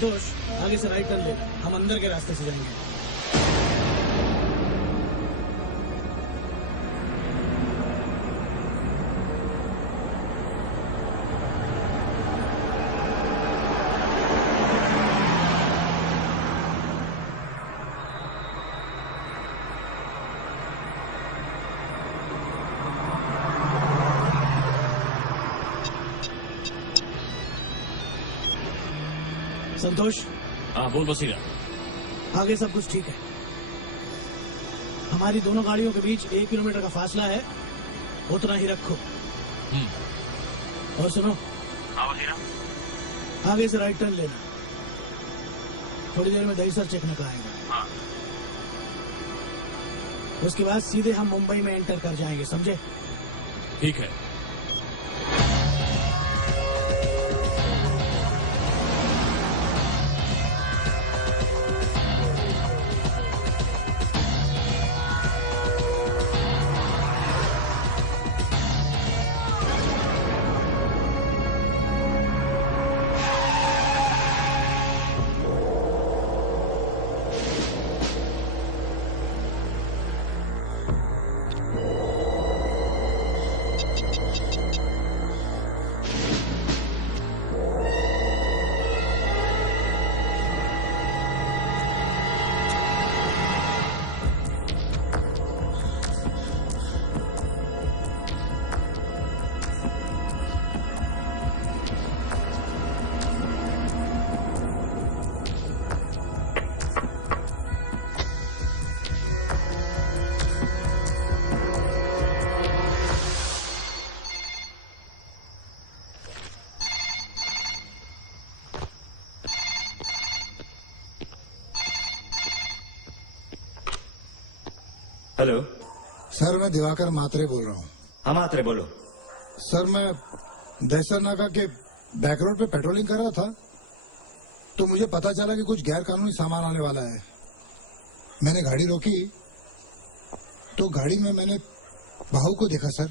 संतोष, आगे से right turn ले, हम अंदर के रास्ते से जाएंगे। संतोष। हाँ बोल वसीला। आगे सब कुछ ठीक है। हमारी दोनों गाड़ियों के बीच 1 किलोमीटर का फासला है, उतना ही रखो। और सुनो। हाँ वसीला। आगे से राइट टर्न लेना, थोड़ी देर में दहीसर चेक निकल आएगा। हाँ। उसके बाद सीधे हम मुंबई में एंटर कर जाएंगे, समझे? ठीक है। हेलो सर, मैं दिवाकर मात्रे बोल रहा हूँ। हाँ मात्रे बोलो। सर, मैं दहसर नाका के बैक रोड पे पेट्रोलिंग कर रहा था तो मुझे पता चला कि कुछ गैर कानूनी सामान आने वाला है। मैंने गाड़ी रोकी तो गाड़ी में मैंने भाऊ को देखा सर।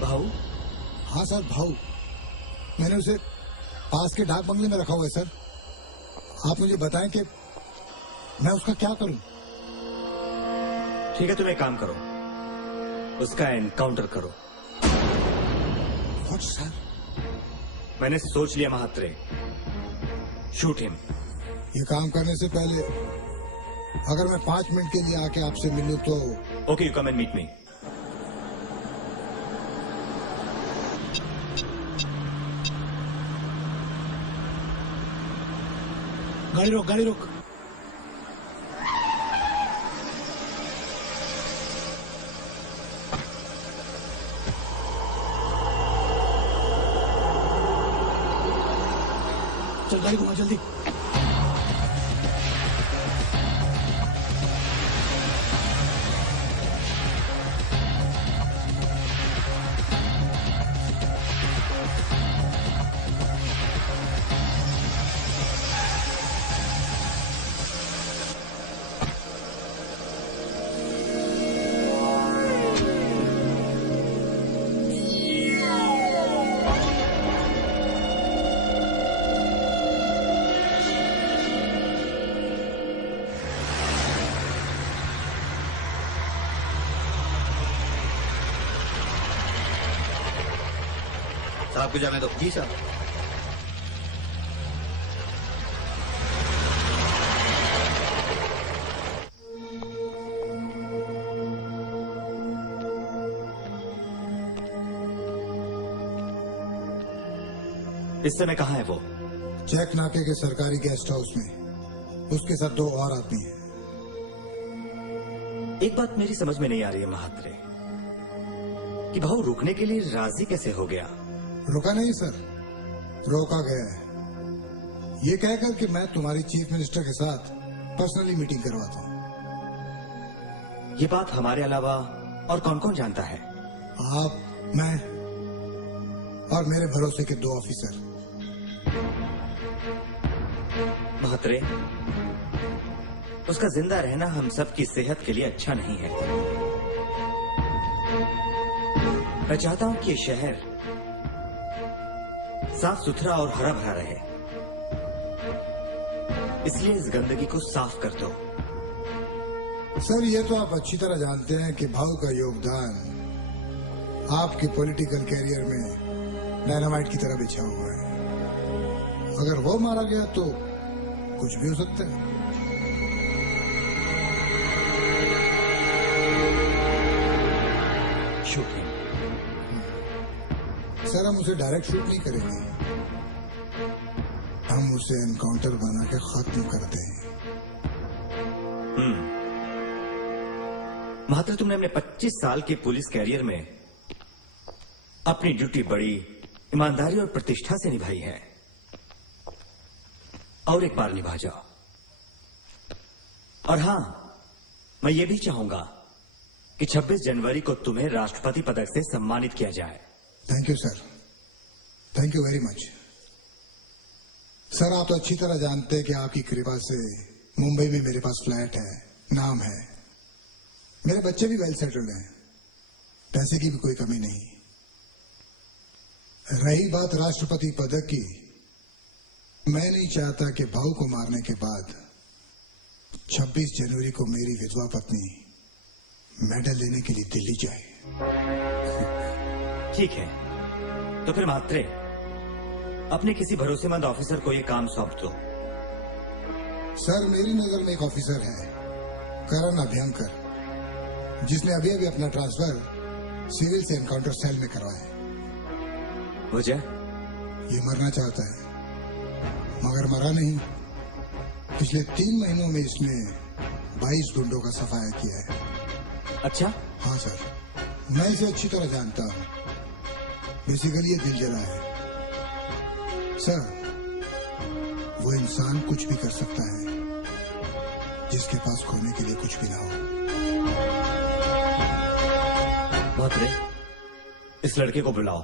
भाऊ? हाँ सर, भाऊ। मैंने उसे पास के डाक बंगले में रखा हुआ है सर। आप मुझे बताएं कि मैं उसका क्या करूं? ठीक है, तुम एक काम करो, उसका एनकाउंटर करो। What sir? मैंने सोच लिया महात्रे, शूट हिम। ये काम करने से पहले अगर मैं 5 मिनट के लिए आके आपसे मिलूं तो? Okay, you come and meet me. गाड़ी रोक, गाड़ी रोक। चल गाड़ी घुमा जल्दी। साहब को जाने दो। जी साहब। इस समय कहाँ है वो? चेक नाके के सरकारी गेस्ट हाउस में, उसके साथ 2 और आदमी हैं। एक बात मेरी समझ में नहीं आ रही है महात्रे, कि भाऊ रुकने के लिए राजी कैसे हो गया? रुका नहीं सर, रोका गया है। ये कहकर कि मैं तुम्हारी चीफ मिनिस्टर के साथ पर्सनली मीटिंग करवाता हूँ। ये बात हमारे अलावा और कौन कौन जानता है? आप, मैं और मेरे भरोसे के 2 ऑफिसर। महात्रे, उसका जिंदा रहना हम सब की सेहत के लिए अच्छा नहीं है। मैं चाहता हूं कि ये शहर साफ सुथरा और हरा भरा रहे। इसलिए इस गंदगी को साफ कर दो। सर ये तो आप अच्छी तरह जानते हैं कि भाऊ का योगदान आपके पॉलिटिकल कैरियर में डायनामाइट की तरह बिछा हुआ है। अगर वो मारा गया तो कुछ भी हो सकता है। शूटिंग सर हम उसे डायरेक्ट शूट नहीं करेंगे, हम उसे एनकाउंटर बना के खत्म करते हैं। महात्रे, तुमने अपने 25 साल के पुलिस कैरियर में अपनी ड्यूटी बड़ी ईमानदारी और प्रतिष्ठा से निभाई है, और एक बार निभा जाओ। और हां, मैं ये भी चाहूंगा कि 26 जनवरी को तुम्हें राष्ट्रपति पदक से सम्मानित किया जाए। Thank you sir, thank you very much. Sir आप तो अच्छी तरह जानते हैं कि आपकी कृपा से मुंबई में मेरे पास फ्लैट है, नाम है, मेरे बच्चे भी वेल सेटल्ड हैं, पैसे की भी कोई कमी नहीं। रही बात राष्ट्रपति पदक की, मैं नहीं चाहता कि भाऊ को मारने के बाद 26 जनवरी को मेरी विधवा पत्नी मेडल लेने के लिए दिल्ली जाए। ठीक है, तो फिर महात्रे अपने किसी भरोसेमंद ऑफिसर को यह काम सौंप दो। सर मेरी नजर में एक ऑफिसर है, करण अभ्यंकर, जिसने अभी अभी अपना ट्रांसफर सिविल से एनकाउंटर सेल में करवाया। वजह? ये मरना चाहता है मगर मरा नहीं। पिछले 3 महीनों में इसने 22 गुंडों का सफाया किया है। अच्छा? हाँ सर, मैं इसे अच्छी तरह जानता हूँ। बेसिकली ये दिल जला है। सर वो इंसान कुछ भी कर सकता है जिसके पास खोने के लिए कुछ भी ना हो। महात्रे, इस लड़के को बुलाओ।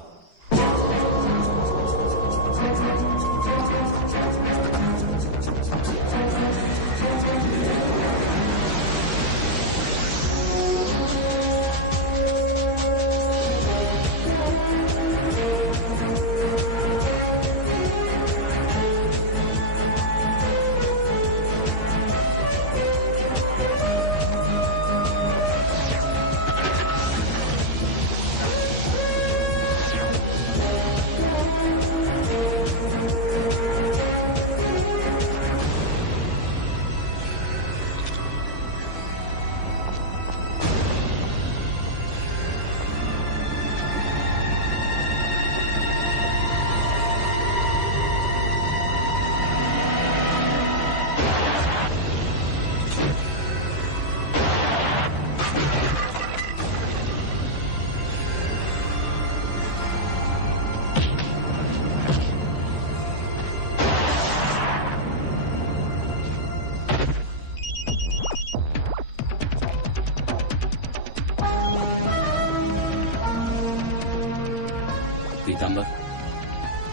पीतांबर,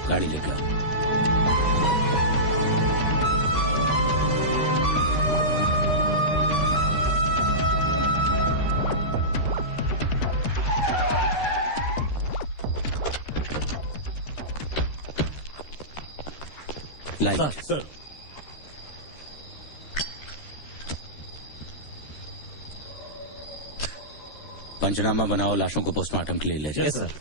गाड़ी लेकर आओ। लाइट। सर पंचनामा बनाओ, लाशों को पोस्टमार्टम के लिए ले जाओ। Yes sir.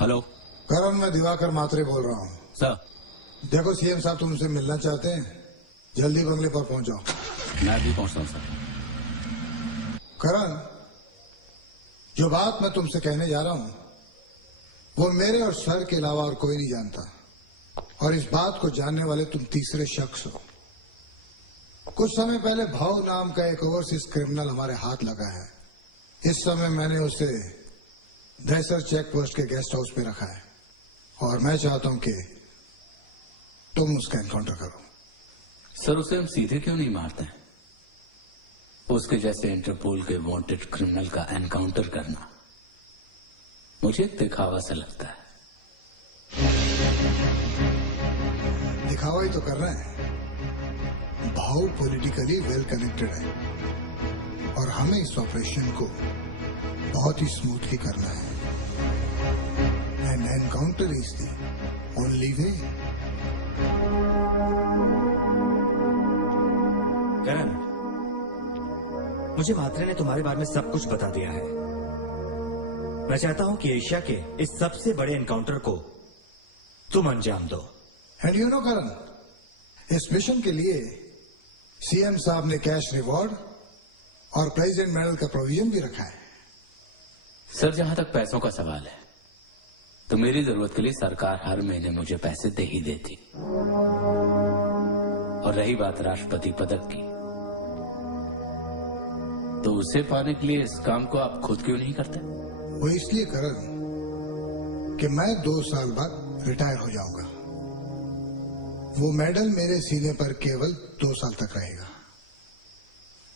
हेलो करण, मैं दिवाकर मात्रे बोल रहा हूँ। सर। देखो सीएम साहब तुमसे मिलना चाहते हैं, जल्दी बंगले पर पहुंचो। मैं अभी पहुंचता हूँ सर। करण, जो बात मैं तुमसे कहने जा रहा हूं वो मेरे और सर के अलावा और कोई नहीं जानता, और इस बात को जानने वाले तुम तीसरे शख्स हो। कुछ समय पहले भाव नाम का एक ओवरसीज क्रिमिनल हमारे हाथ लगा है। इस समय मैंने उसे दहसर चेक पोस्ट के गेस्ट हाउस पे रखा है, और मैं चाहता हूं कि तुम उसका एनकाउंटर करो। सर उसे हम सीधे क्यों नहीं मारते हैं? उसके जैसे इंटरपोल के वांटेड क्रिमिनल का एनकाउंटर करना मुझे दिखावा सा लगता है। दिखावा ही तो कर रहे हैं। भाव पॉलिटिकली वेल कनेक्टेड है और हमें इस ऑपरेशन को बहुत ही स्मूथली करना है। And encounter is the only way. Karan, मुझे मात्रे ने तुम्हारे बारे में सब कुछ बता दिया है। मैं चाहता हूं कि एशिया के इस सबसे बड़े एनकाउंटर को तुम अंजाम दो। एंड यू नो करण, इस मिशन के लिए सीएम साहब ने कैश रिवॉर्ड और प्रेसिडेंट मेडल का प्रोविजन भी रखा है। सर, जहां तक पैसों का सवाल है तो मेरी जरूरत के लिए सरकार हर महीने मुझे पैसे दे ही देती। और रही बात राष्ट्रपति पदक की, तो उसे पाने के लिए इस काम को आप खुद क्यों नहीं करते? वो इसलिए करण कि मैं 2 साल बाद रिटायर हो जाऊंगा। वो मेडल मेरे सीने पर केवल 2 साल तक रहेगा,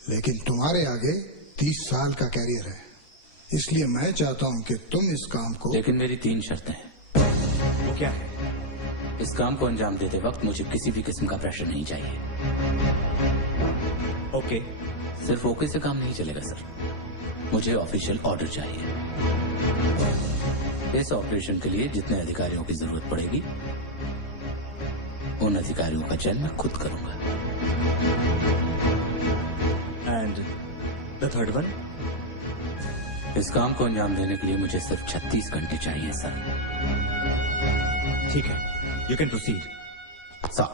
लेकिन तुम्हारे आगे 30 साल का कैरियर है। इसलिए मैं चाहता हूं कि तुम इस काम को। लेकिन मेरी 3 शर्तें हैं। वो क्या है? इस काम को अंजाम देते वक्त मुझे किसी भी किस्म का प्रेशर नहीं चाहिए। ओके। सिर्फ ओके से काम नहीं चलेगा सर, मुझे ऑफिशियल ऑर्डर चाहिए। इस ऑपरेशन के लिए जितने अधिकारियों की जरूरत पड़ेगी उन अधिकारियों का चयन मैं खुद करूंगा। And the third one? इस काम को अंजाम देने के लिए मुझे सिर्फ 36 घंटे चाहिए सर। ठीक है, you can proceed. Sir,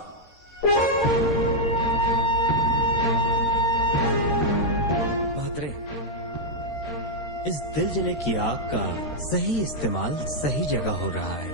Mhatre, इस दिल जले की आग का सही इस्तेमाल सही जगह हो रहा है।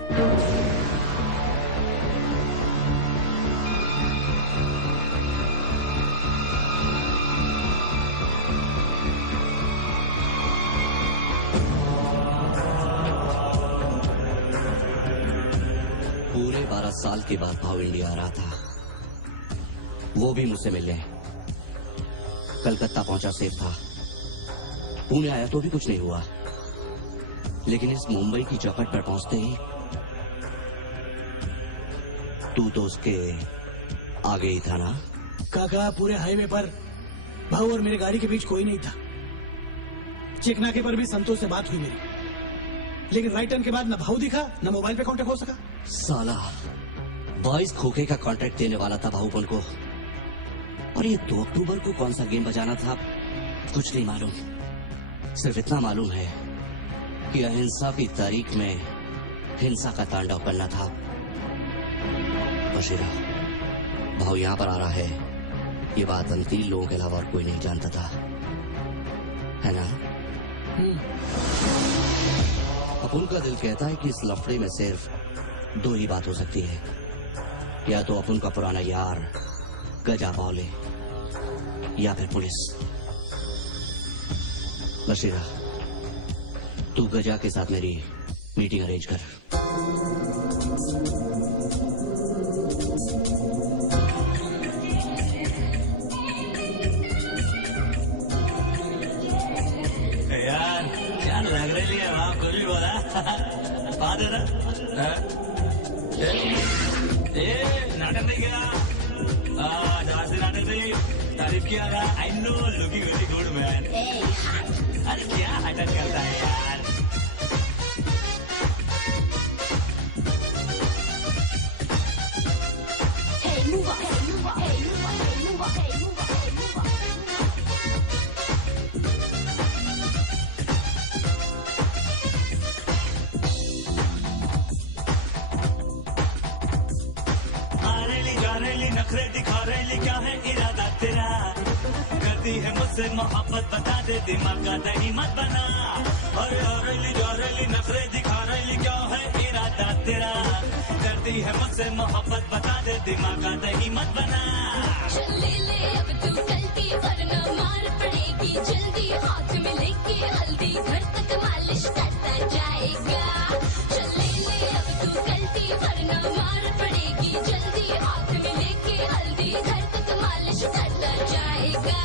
पूरे 12 साल के बाद भाव इंडिया आ रहा था, वो भी मुझसे मिलने। कलकत्ता पहुंचा सेफ था, पुणे आया तो भी कुछ नहीं हुआ, लेकिन इस मुंबई की चौखट पर पहुंचते ही तू तो उसके आगे ही था ना? काका, पूरे हाईवे पर भाऊ और मेरे गाड़ी के बीच कोई नहीं था। चेक नाके पर भी संतोष से बात हुई मेरी, लेकिन राइट टर्न के बाद न भाऊ दिखा न मोबाइल पे कांटेक्ट हो सका। साला 22 खोखे का कॉन्ट्रैक्ट देने वाला था भाऊपन को, और ये 2 अक्टूबर को कौन सा गेम बजाना था कुछ नहीं मालूम। सिर्फ इतना मालूम है कि अहिंसा की तारीख में हिंसा का तांडव करना था। बशीरा, भाऊ यहाँ पर आ रहा है, ये बात हम 3 लोगों के अलावा और कोई नहीं जानता था, है ना? अपुन का दिल कहता है कि इस लफड़े में सिर्फ 2 ही बात हो सकती है, या तो अपुन का पुराना यार गजा बावले, या फिर पुलिस। बशीरा, तू गजा के साथ मेरी मीटिंग अरेंज कर। यार क्या लग रही है वहां, कुछ भी बोला बात है ना? नाटक नहीं किया, जहां से नाटक नहीं तारीफ किया था। I know looking very good man. अरे क्या हटन करता है यार। नखरे दिखा रही, क्या है इरादा तेरा? करती है मुझसे मोहब्बत, बता दे दिमाग का दही मत बना। अरे हरेली जा रही, नखरे दिखा रही, क्या है इरादा तेरा? करती है मुझसे मोहब्बत, बता दे दिमाग का दही मत बना। चल ले ले अब तू गलती, वरना मार पड़ेगी जल्दी। हाथ में लेके हल्दी, घर तक मालिश करता जाएगा। चल ले ले अब तू गलती, वरना मार पड़ेगी जल्दी। हाथ में लेके हल्दी, घर तक मालिश करता जाएगा।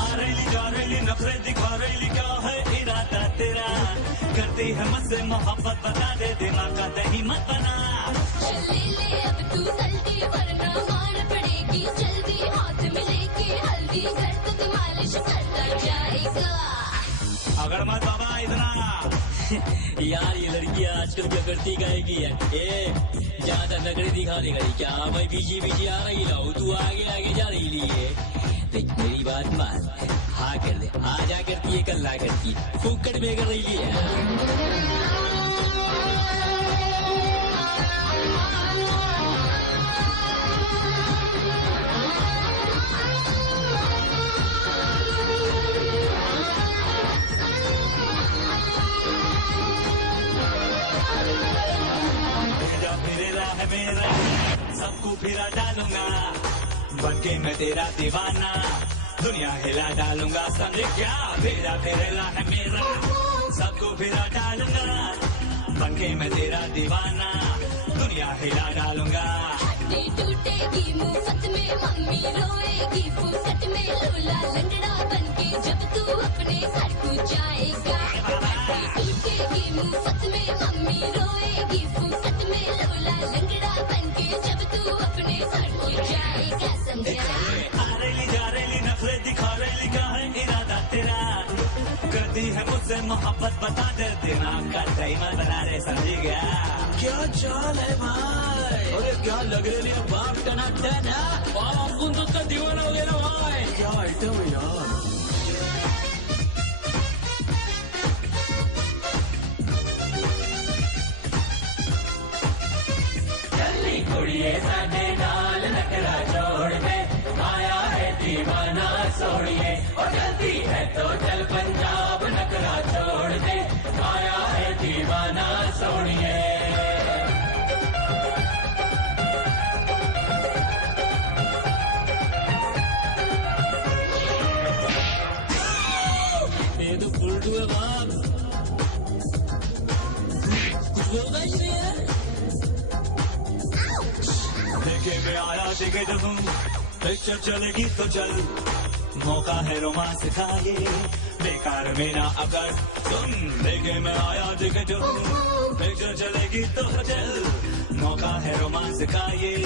आ रही जा रही, नखरे दिखा रही, क्या है इरादा तेरा? करती है मुझसे मोहब्बत, बता दे दिमाग का दही मत बना। चल ले ले अब तू गलती, वरना मार पड़ेगी पड़ेगी जल्दी हाथ में लेके हल्दी घर तक मालिश करता जाएगा। अगर मत बाबा इतना यार ये लड़की आजकल क्या करती गाएगी है? ए ज्यादा नगड़ी दिखाने गई क्या? मैं बीजी बीजी आ रही लाऊ, तू आगे आगे जा रही है। देख मेरी बात मान, हाँ कर दे, आज आ करती है कल ना करती, फुकट में कर रही है। मेरा सबको फिरा डालूंगा, बनके मैं तेरा दीवाना, दुनिया हिला डालूंगा, समझे क्या? मेरा फेरा है मेरा, सबको फिरा डालूंगा, बनके मैं तेरा दीवाना, दुनिया हिला डालूंगा। हड्डी टूटेगी मुफ्त में, मम्मी रोएगी फुकट में, लूला लंगड़ा बनके जब तू अपने घर को जाएगा। हड्डी टूटेगी मुफ्त में, मम्मी रोएगी फुकट में, लूला लंगड़ा बनके जब तू अपने घर को जाएगा, समझा? आ रेली जा रेली नखरे दिखा रेली, क्या है इरादा तेरा? करती है मुझसे मोहब्बत, बता दे दिमाग का टाइमर बना रहे, समझी गया? क्या चाल है भाई? अरे क्या लग रही है बाप टनाटन है? आपको तो उसका दीवाना हो गया ना भाई। क्या आइटम है यार। जल्दी कुड़िए साडे नाल नखरा छोड़ दे, आया है दीवाना सोड़िए, और जल्दी है तो चल पंजाब नखरा छोड़ दे, आया है दीवाना सोड़िए। ये तो फुलटू है बाप, कुछ बोलता ही नहीं है। देखे मैं आया दिखे जो तुम, पिक्चर चलेगी तो चल, मौका है रोमांस का ये, बेकार में ना अगर सुन। देखे मैं आया दिखे जो तुम, पिक्चर चलेगी तो चल, मौका है रोमांस का ये,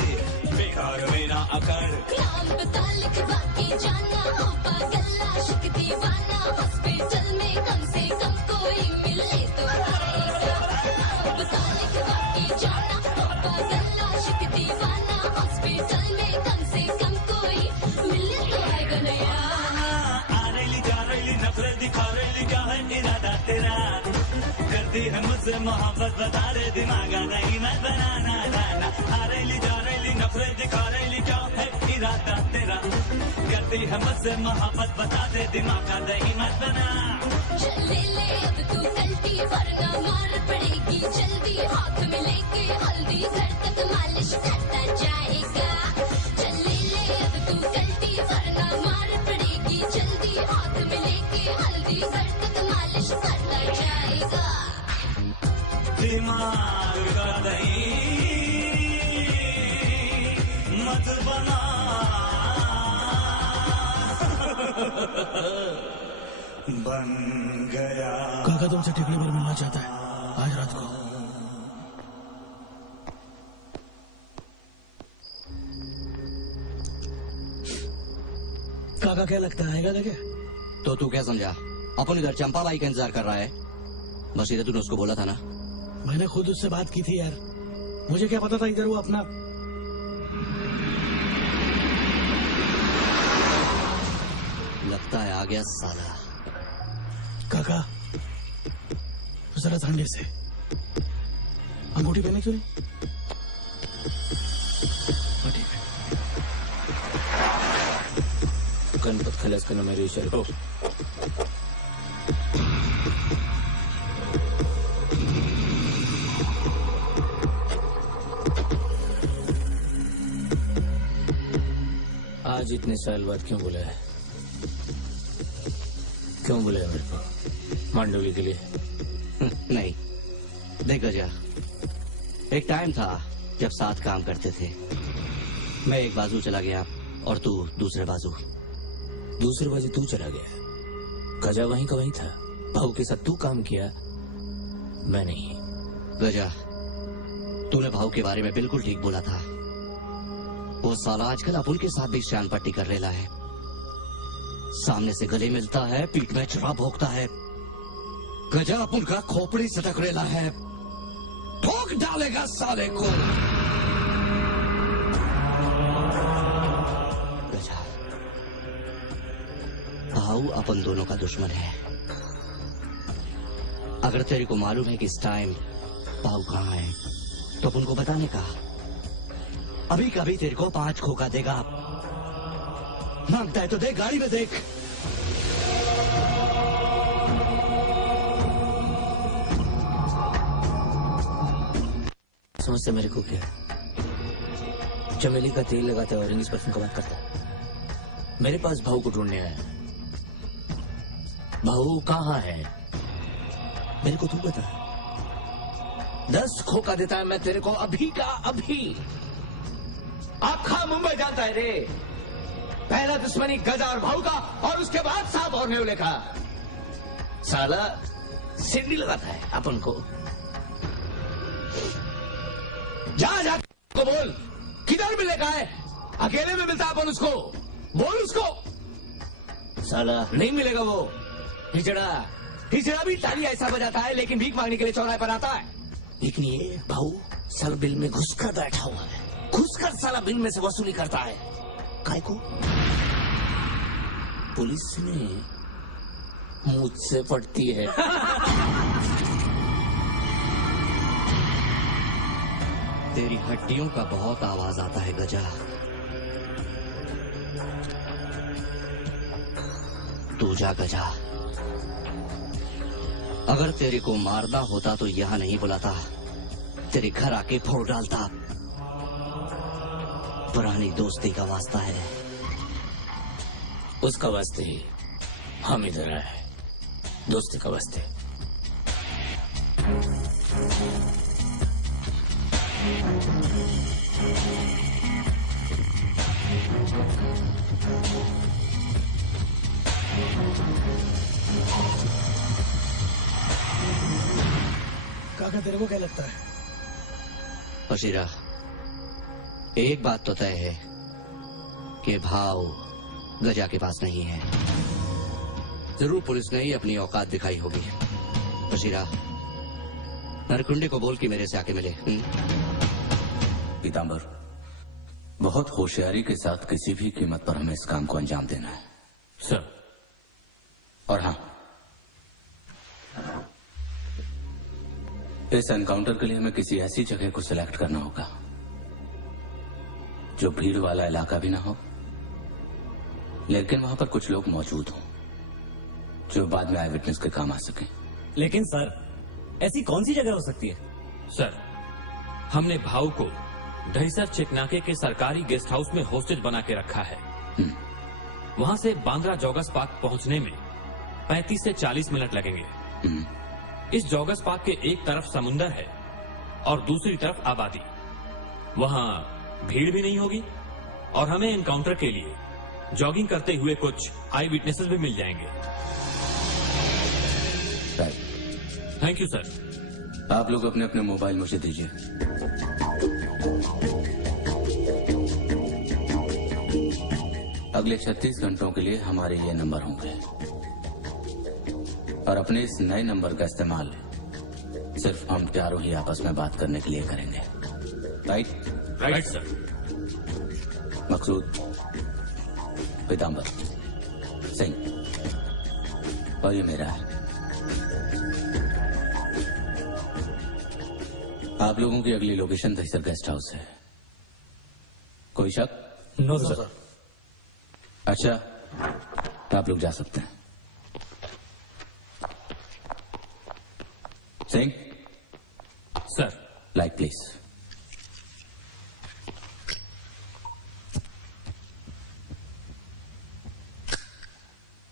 बेकार में ना अगर। नाम बता लिखवा के जाना, हो पागल आशिक दीवाना, हॉस्पिटल में कम से कम कोई मिले तो आएगा। नाम बता लिखवा के जाना, हो पागल आशिक दीवाना, हॉस्पिटल में कम से कम कोई मिले तो आएगा नया। आ रेली जा रेली नखरे दिखा रेली, क्या है इरादा तेरा? करती है मुझसे मोहब्बत, बता दे दिमाग नहीं मत बनाना दाना। आ रेली जा रेली नखरे दिखा रेली, क्या है इरादा तेरा? करती है मुझसे मोहब्बत, बता दे दिमाग नहीं मत बना। चल ले ले अब तू कल्टी, वरना मार पड़ेगी जल्दी हाथ में लेके हल्दी घर तक मालिश करता जाएगा। चल ले ले अब तू कल्टी, वरना मार पड़ेगी जल्दी हाथ में लेके हल्दी घर तक मालिश करता जाएगा। दिमाग का दही मत बना बन गया। काका तुमसे टिकड़ी पर मिलना चाहता है आज रात को। काका क्या लगता है आएगा क्या? तो तू क्या समझा? अपन इधर चंपा बाई का इंतजार कर रहा है, बस इधर तूने उसको बोला था ना। मैंने खुद उससे बात की थी यार, मुझे क्या पता था इधर वो अपना। लगता है आ गया साला। काका जरा ठंडे से अंगूठी पहने क्यों नहीं? हाँ, ठीक है। गणपत खलस करना मेरे इशारे को। आज इतने साल बाद क्यों बुलाया? क्यों बुलाया मेरे को? मांडोली के लिए? नहीं, देख गजा, एक टाइम था जब साथ काम करते थे। मैं एक बाजू चला गया और तू दूसरे बाजू। दूसरे बाजू तू चला गया, गजा वहीं का वहीं था। भाऊ के साथ तू काम किया, मैं नहीं। गजा, तूने भाऊ के बारे में बिल्कुल ठीक बोला था। वो साला आजकल अपुन के साथ भी शान पट्टी कर लेला है। सामने से गले मिलता है, पीठ में चुरा भोंकता है। गजा अपुन का खोपड़ी से टकरेला है, ठोक डालेगा साले को। गजा, भाऊ अपन दोनों का दुश्मन है। अगर तेरे को मालूम है कि इस टाइम भाऊ कहाँ है तो अपन को बताने का। अभी कभी तेरे को 5 खोखा देगा। मांगता है तो देख, गाड़ी में देख। समझते मेरे को क्या? चमेली का तेल लगाता है और इंग्लिश पर्सन का बात करता है। मेरे पास भाऊ को ढूंढने आया। भाऊ कहाँ है? मेरे को तू बता। 10 खोखा देता है मैं तेरे को अभी का अभी। आखा मुंबई जानता है रे। पहला दुश्मनी गजा और भाऊ का, और उसके बाद साहब और नेवले का। साला सिड्डी लगाता है अपन को। जा को बोल, किधर मिलेगा है? अकेले में मिलता अपन उसको। बोल उसको। साला नहीं मिलेगा वो। हिजड़ा भी ताली ऐसा बजाता है, लेकिन भीख मांगने के लिए चौराहे पर आता है। लेकिन ये भाऊ साला बिल में घुसकर बैठा हुआ है। घुसकर साला बिल में से वसूली करता है। काय को? पुलिस ने मुझसे पड़ती है। तेरी हड्डियों का बहुत आवाज आता है गजा। तू जा गजा। अगर तेरे को मारना होता तो यहां नहीं बुलाता, तेरे घर आके फोड़ डालता। पुरानी दोस्ती का वास्ता है। उसका वास्ते ही हम इधर आए। दोस्ती का वास्ते। काका तेरे को क्या लगता है? बशीरा, एक बात तो तय है कि भाव गजा के पास नहीं है। जरूर पुलिस ने ही अपनी औकात दिखाई होगी। बशीरा, नरकुंडे को बोल कि मेरे से आके मिले। पीतांबर, बहुत होशियारी के साथ किसी भी कीमत पर हमें इस काम को अंजाम देना है। सर। और हाँ, इस एनकाउंटर के लिए हमें किसी ऐसी जगह को सिलेक्ट करना होगा जो भीड़ वाला इलाका भी ना हो, लेकिन वहां पर कुछ लोग मौजूद हों जो बाद में आई विटनेस के काम आ सके। लेकिन सर, ऐसी कौन सी जगह हो सकती है? सर, हमने भाऊ को दहीसर चेकनाके के सरकारी गेस्ट हाउस में होस्टेज बना के रखा है। वहां से बांद्रा जॉगर्स पार्क पहुंचने में 35 से 40 मिनट लगेंगे। इस जॉगर्स पार्क के एक तरफ समुंदर है और दूसरी तरफ आबादी। वहां भीड़ भी नहीं होगी और हमें एनकाउंटर के लिए जॉगिंग करते हुए कुछ आई विटनेसेस भी मिल जाएंगे। Thank you sir. आप लोग अपने अपने मोबाइल मुझे दीजिए। अगले 36 घंटों के लिए हमारे ये नंबर होंगे और अपने इस नए नंबर का इस्तेमाल सिर्फ हम चारों ही आपस में बात करने के लिए करेंगे। Right sir. मकसूद, पीतांबर, सिंह, और ये मेरा है। आप लोगों की अगली लोकेशन दहीसर गेस्ट हाउस है। कोई शक? No sir. अच्छा, आप लोग जा सकते हैं। Singh, sir. Light please.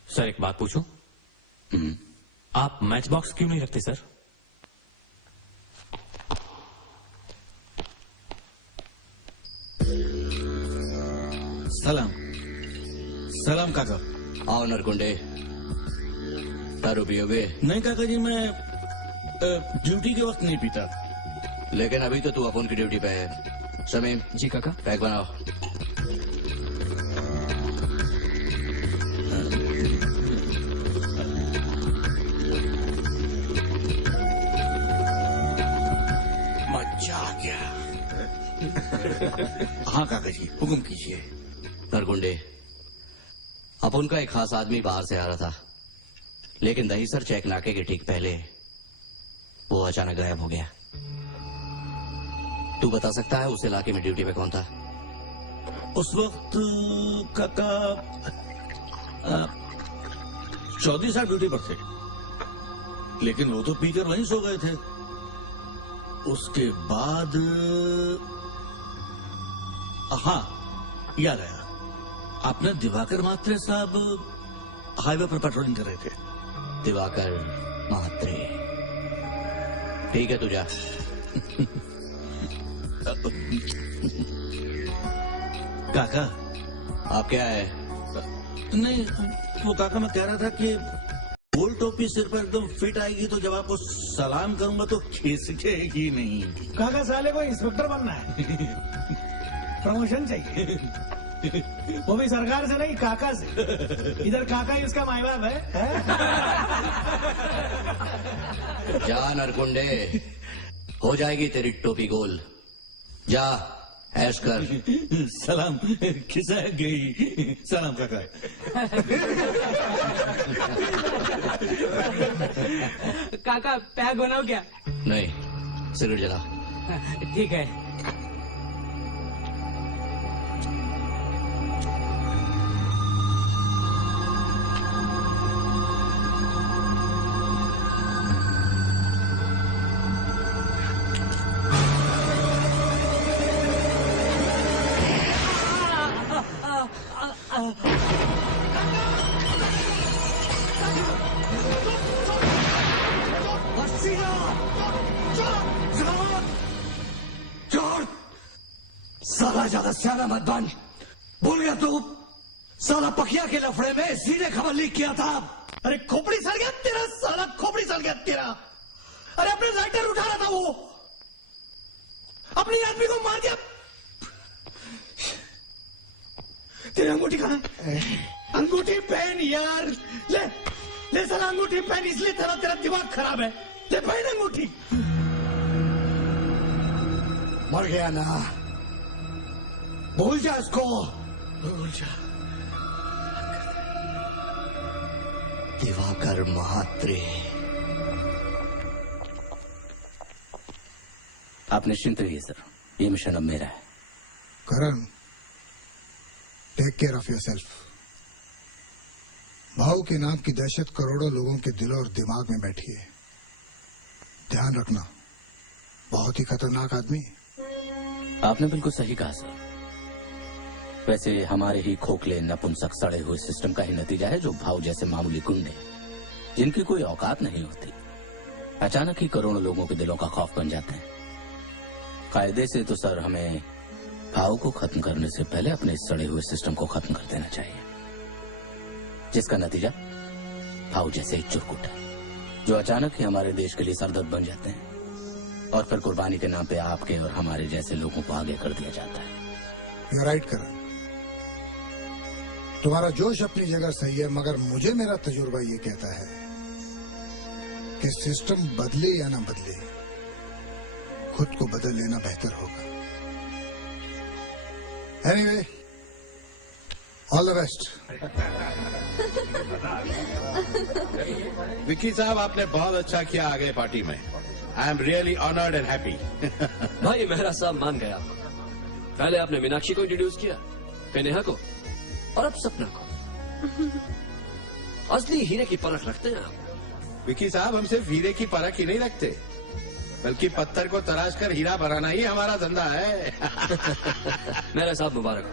Sir, एक बात पूछूं? आप मैच बॉक्स क्यों नहीं रखते सर? सलाम। सलाम काका। आओ नरकुंडे, दारू पियोगे? नहीं काका जी, मैं ड्यूटी के वक्त नहीं पीता। लेकिन अभी तो तू अपन की ड्यूटी पे है। समीम जी काका। पैक बनाओ। हाँ काका जी, हुक्म कीजिए। नरगुंडे, अपन का एक खास आदमी बाहर से आ रहा था, लेकिन दहीसर चेक नाके के ठीक पहले वो अचानक गायब हो गया। तू बता सकता है उस इलाके में ड्यूटी पे कौन था? उस वक्त काका चौधरी साहब ड्यूटी पर थे, लेकिन वो तो पीकर वहीं सो गए थे। उसके बाद हाँ, याद आया, आपने दिवाकर महात्रे साहब हाईवे पर पेट्रोलिंग कर रहे थे। दिवाकर महात्रे, ठीक है, तू जा। काका, आप क्या है? नहीं, वो काका मैं कह रहा था कि गोल टोपी सिर पर एकदम फिट आएगी तो जब आपको सलाम करूंगा तो खिसकेगी नहीं। काका साले को इंस्पेक्टर बनना है, प्रमोशन चाहिए, वो भी सरकार से नहीं, काका से। इधर काका ही उसका माई बाप है? जा नरकुंडे, हो जाएगी तेरी टोपी गोल। जा, ऐश कर। सलाम खिसक गई। सलाम काका। काका पैक बनाओ क्या? नहीं, सिगरेट जला। ठीक है। साला ज्यादा स्याना मत बन। भूल गया तू? साला पखिया के लफड़े में सीधे खबर लीक किया था। अरे खोपड़ी सड़ गया तेरा, साला खोपड़ी सड़ गया तेरा। अरे अपने लाइटर उठा रहा था वो, अपनी आदमी को मार दिया। तेरी अंगूठी कहाँ है? अंगूठी पहन यार, ले ले साला अंगूठी पहन, इसलिए तेरा दिमाग खराब है। ले पहन अंगूठी। मर गया ना, भूल जा इसको। भूल जा। दिवाकर महात्रे। आप निश्चिंत रहिए सर, ये मिशन अब मेरा है। करण, टेक केयर ऑफ योरसेल्फ। भाव के नाम की दहशत करोड़ों लोगों के दिलों और दिमाग में बैठी है। ध्यान रखना, बहुत ही खतरनाक आदमी। आपने बिल्कुल सही कहा सर। वैसे हमारे ही खोखले नपुंसक सड़े हुए सिस्टम का ही नतीजा है जो भाव जैसे मामूली गुंडे, जिनकी कोई औकात नहीं होती, अचानक ही करोड़ों लोगों के दिलों का खौफ बन जाते हैं। कायदे से तो सर हमें भाव को खत्म करने से पहले अपने इस सड़े हुए सिस्टम को खत्म कर देना चाहिए, जिसका नतीजा भाव जैसे एक चुरकुट है जो अचानक ही हमारे देश के लिए सरदर्द बन जाते हैं और फिर कुर्बानी के नाम पे आपके और हमारे जैसे लोगों को आगे कर दिया जाता है। यू राइट करण, तुम्हारा जोश अपनी जगह सही है, मगर मुझे मेरा तजुर्बा ये कहता है कि सिस्टम बदले या ना बदले, खुद को बदल लेना बेहतर होगा। Anyway, all the best. Vicky साहब, आपने बहुत अच्छा किया आगे पार्टी में। I am really honoured and happy. भाई मेहरा साहब मान गया आपको। पहले आपने मीनाक्षी को इंट्रोड्यूस किया, फिर नेहा को, और अब सपना को। असली हीरे की परख रखते हैं आप। विक्की साहब, हम सिर्फ हीरे की परख ही नहीं रखते, बल्कि पत्थर को तराश कर हीरा बनाना ही हमारा धंधा है। मेहरा साहब मुबारक हो।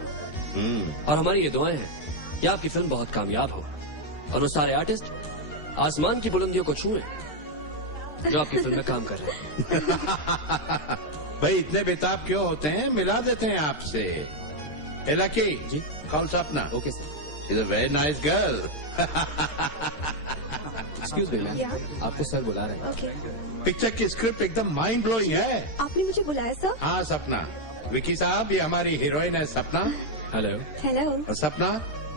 और हमारी ये दुआएं हैं कि आपकी फिल्म बहुत कामयाब हो और वो सारे आर्टिस्ट आसमान की बुलंदियों को छुएं जो आपकी फिल्म में काम कर रहे हैं। भाई इतने बेताब क्यों होते हैं, मिला देते हैं आपसे। लकी जी, कॉल सपना। Okay sir. Is a very nice girl. Excuse me ma'am, आपको सर बुला रहे हैं। ओके। पिक्चर की स्क्रिप्ट एकदम माइंड ब्लोइंग है। आपने मुझे बुलाया सर? हाँ सपना। विकी साहब, ये हमारी हीरोइन है सपना। हेलो। हेलो। और सपना,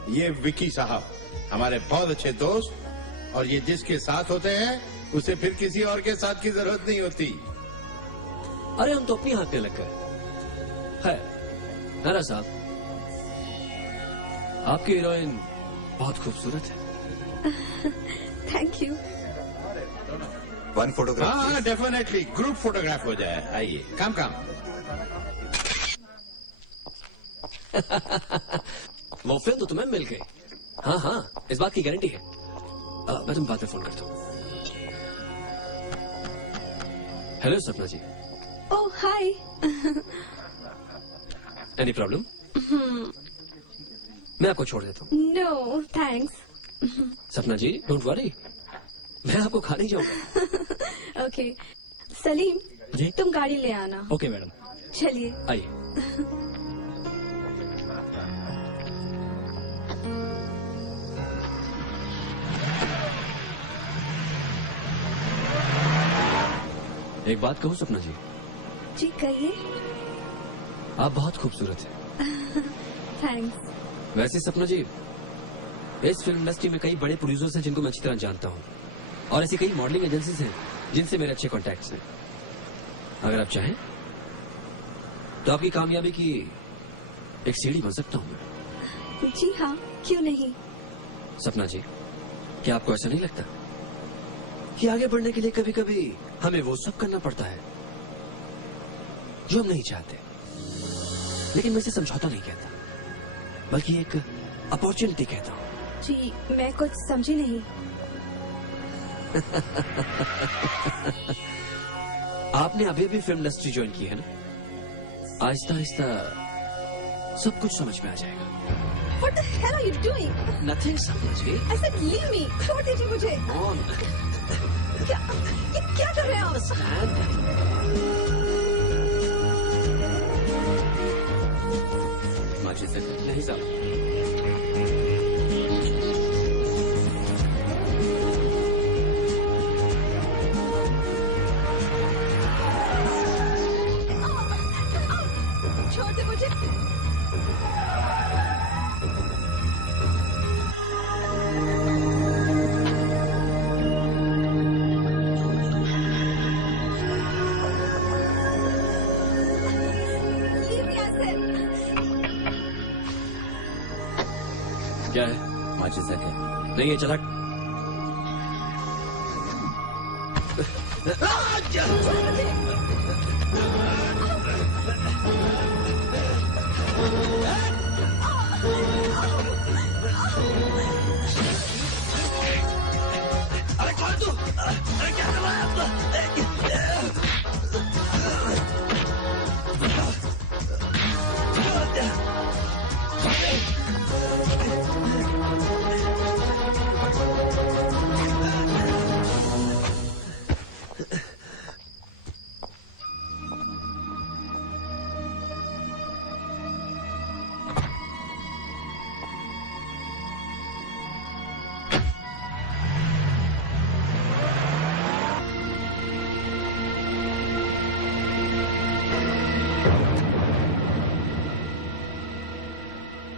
ये विकी साहब हमारे बहुत अच्छे दोस्त, और ये जिसके साथ होते हैं उसे फिर किसी और के साथ की जरूरत नहीं होती। अरे हम तो अपनी हाथ पे लग गए। है ना साहब? आपकी हीरोइन बहुत खूबसूरत है। Thank you. One photograph? हाँ डेफिनेटली, ग्रुप फोटोग्राफ हो जाए। आइए, काम। वो फिल्म तो तुम्हें मिल गई। हाँ, इस बात की गारंटी है। मैं तुम्हें बाद में फोन करता हूँ। हेलो सपना जी। ओह हाय। Any problem? मैं आपको छोड़ देता हूँ। No thanks. Sapna ji don't worry, मैं आपको खा नहीं जाऊंगा। ओके सलीम जी? तुम गाड़ी ले आना। Okay madam. चलिए आइए। एक बात कहूँ सपना जी? जी कहिए। आप बहुत खूबसूरत हैं। थैंक्स। वैसे सपना जी, इस फिल्म इंडस्ट्री में कई बड़े प्रोड्यूसर्स हैं जिनको मैं अच्छी तरह जानता हूँ, और ऐसी कई मॉडलिंग एजेंसीज हैं जिनसे मेरे अच्छे कॉन्टैक्ट्स हैं। अगर आप चाहें तो आपकी कामयाबी की एक सीढ़ी बन सकता हूँ मैं। जी हाँ, क्यों नहीं। सपना जी, क्या आपको ऐसा नहीं लगता कि आगे बढ़ने के लिए कभी कभी हमें वो सब करना पड़ता है जो हम नहीं चाहते? लेकिन मैं इसे समझौता नहीं कहता, बल्कि एक अपॉर्चुनिटी कहता हूँ। जी मैं कुछ समझी नहीं। आपने अभी अभी फिल्म इंडस्ट्री ज्वाइन की है ना? आहिस्ता आहिस्ता सब कुछ समझ में आ जाएगा। What the hell are you doing? Nothing, सपना जी। I said leave me, छोड़ दीजिए मुझे। ये क्या कर रहे हैं आप? माची से नहीं साहब। छोड़ दे मुझे। क्या है? माचिस है क्या? नहीं है, चला। अरे कौन तू? अरे क्या कर रहा है आपका?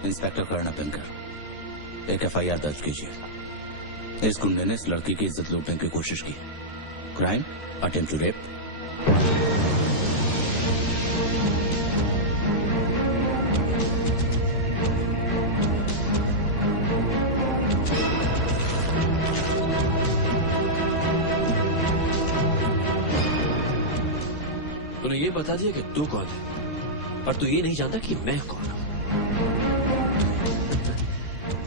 इंस्पेक्टर करुणा पिनकर, एक एफआईआर दर्ज कीजिए। इस गुंडे ने इस लड़की की इज्जत लूटने की कोशिश की। Crime attempt to rape. तूने ये बता दिया कि तू कौन है, पर तू ये नहीं जानता कि मैं कौन हूं।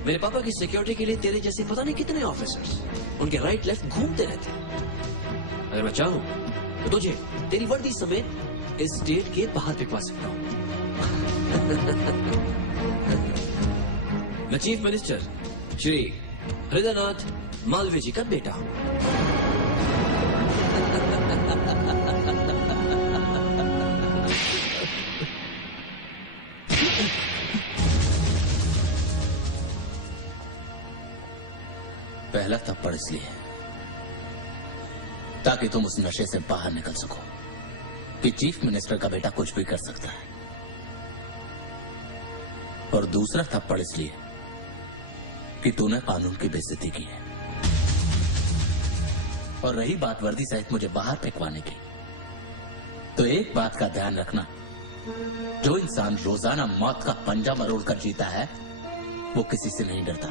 मेरे पापा की सिक्योरिटी के लिए तेरे जैसे पता नहीं कितने ऑफिसर्स उनके राइट लेफ्ट घूमते रहते हैं। अगर मैं चाहूं तो तुझे तेरी वर्दी समेत इस स्टेट के बाहर फिकवा सकता हूं। मैं चीफ मिनिस्टर श्री हृदयनाथ मालवीय जी का बेटा हूं। पहला थप्पड़ इसलिए ताकि तुम उस नशे से बाहर निकल सको कि चीफ मिनिस्टर का बेटा कुछ भी कर सकता है, और दूसरा थप्पड़ इसलिए कि तूने कानून की बेइज्जती की है। और रही बात वर्दी सहित मुझे बाहर फेंकवाने की, तो एक बात का ध्यान रखना जो इंसान रोजाना मौत का पंजा मरोड़ कर जीता है वो किसी से नहीं डरता।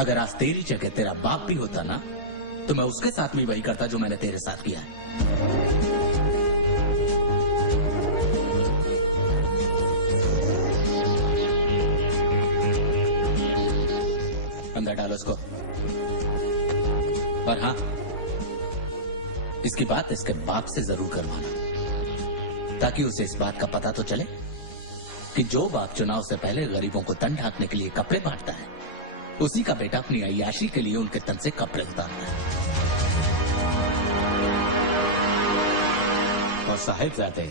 अगर आज तेरी जगह तेरा बाप भी होता ना तो मैं उसके साथ भी वही करता जो मैंने तेरे साथ किया है। अंदर डालो इसको। और हाँ, इसकी बात इसके बाप से जरूर करवाना ताकि उसे इस बात का पता तो चले कि जो बाप चुनाव से पहले गरीबों को तन ढांकने के लिए कपड़े बांटता है उसी का बेटा अपनी अय्याशी के लिए उनके तन से कपड़े उतारता है। और साहिबजादे,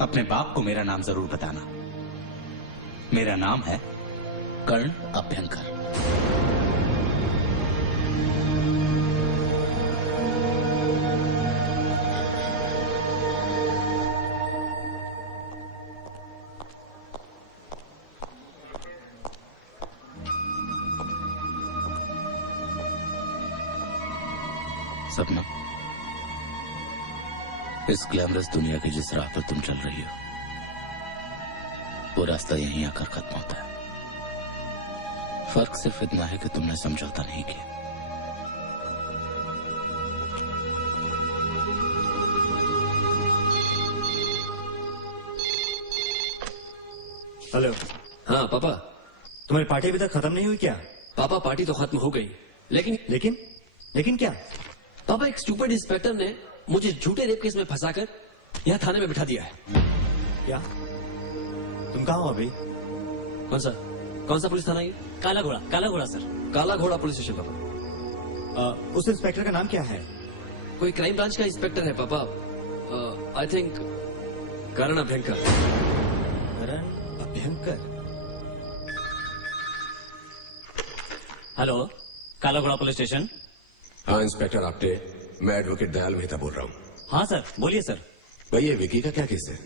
अपने बाप को मेरा नाम जरूर बताना। मेरा नाम है कर्ण अभ्यंकर। सपना, इस ग्लैमरस दुनिया की जिस राह पर तुम चल रही हो वो रास्ता यहीं आकर खत्म होता है। फर्क सिर्फ इतना है कि तुमने समझौता नहीं किया। हेलो। हाँ पापा। तुम्हारी पार्टी अभी तक खत्म नहीं हुई क्या? पापा पार्टी तो खत्म हो गई, लेकिन लेकिन क्या? पापा एक स्टूपिड इंस्पेक्टर ने मुझे झूठे रेप केस में फंसाकर यहाँ थाने में बिठा दिया है। क्या? तुम कहाँ हो अभी? कौन सा पुलिस थाना ये? काला घोड़ा सर। काला घोड़ा पुलिस स्टेशन पापा। उस इंस्पेक्टर का नाम क्या है? कोई क्राइम ब्रांच का इंस्पेक्टर है पापा। I think Karan Abhyankar. Karan Abhyankar? Hello, काला घोड़ा पुलिस स्टेशन। हाँ इंस्पेक्टर आपटे, मैं एडवोकेट दयाल मेहता बोल रहा हूँ। हाँ सर, बोलिए सर। भाई ये विकी का क्या केस है?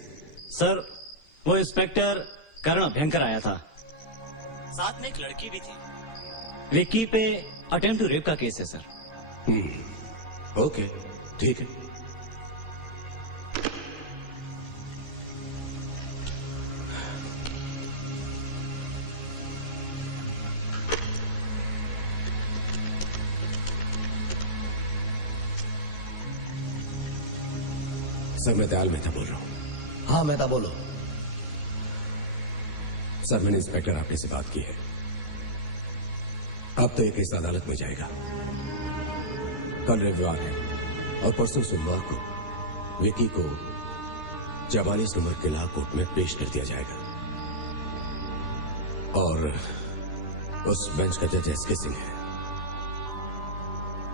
सर वो इंस्पेक्टर करण अभ्यंकर आया था, साथ में एक लड़की भी थी। विक्की पे अटेम्प्ट टू रेप का केस है सर। ओके, ठीक है। सर मैं दयाल मेहता बोल रहा हूँ। हाँ मेहता बोलो। सर मैंने इंस्पेक्टर आपने से बात की है। अब तो ये केस अदालत में जाएगा। कल रविवार है और परसों सोमवार को विकी को 44 नंबर किला कोर्ट में पेश कर दिया जाएगा। और उस बेंच का जज एसके सिंह है।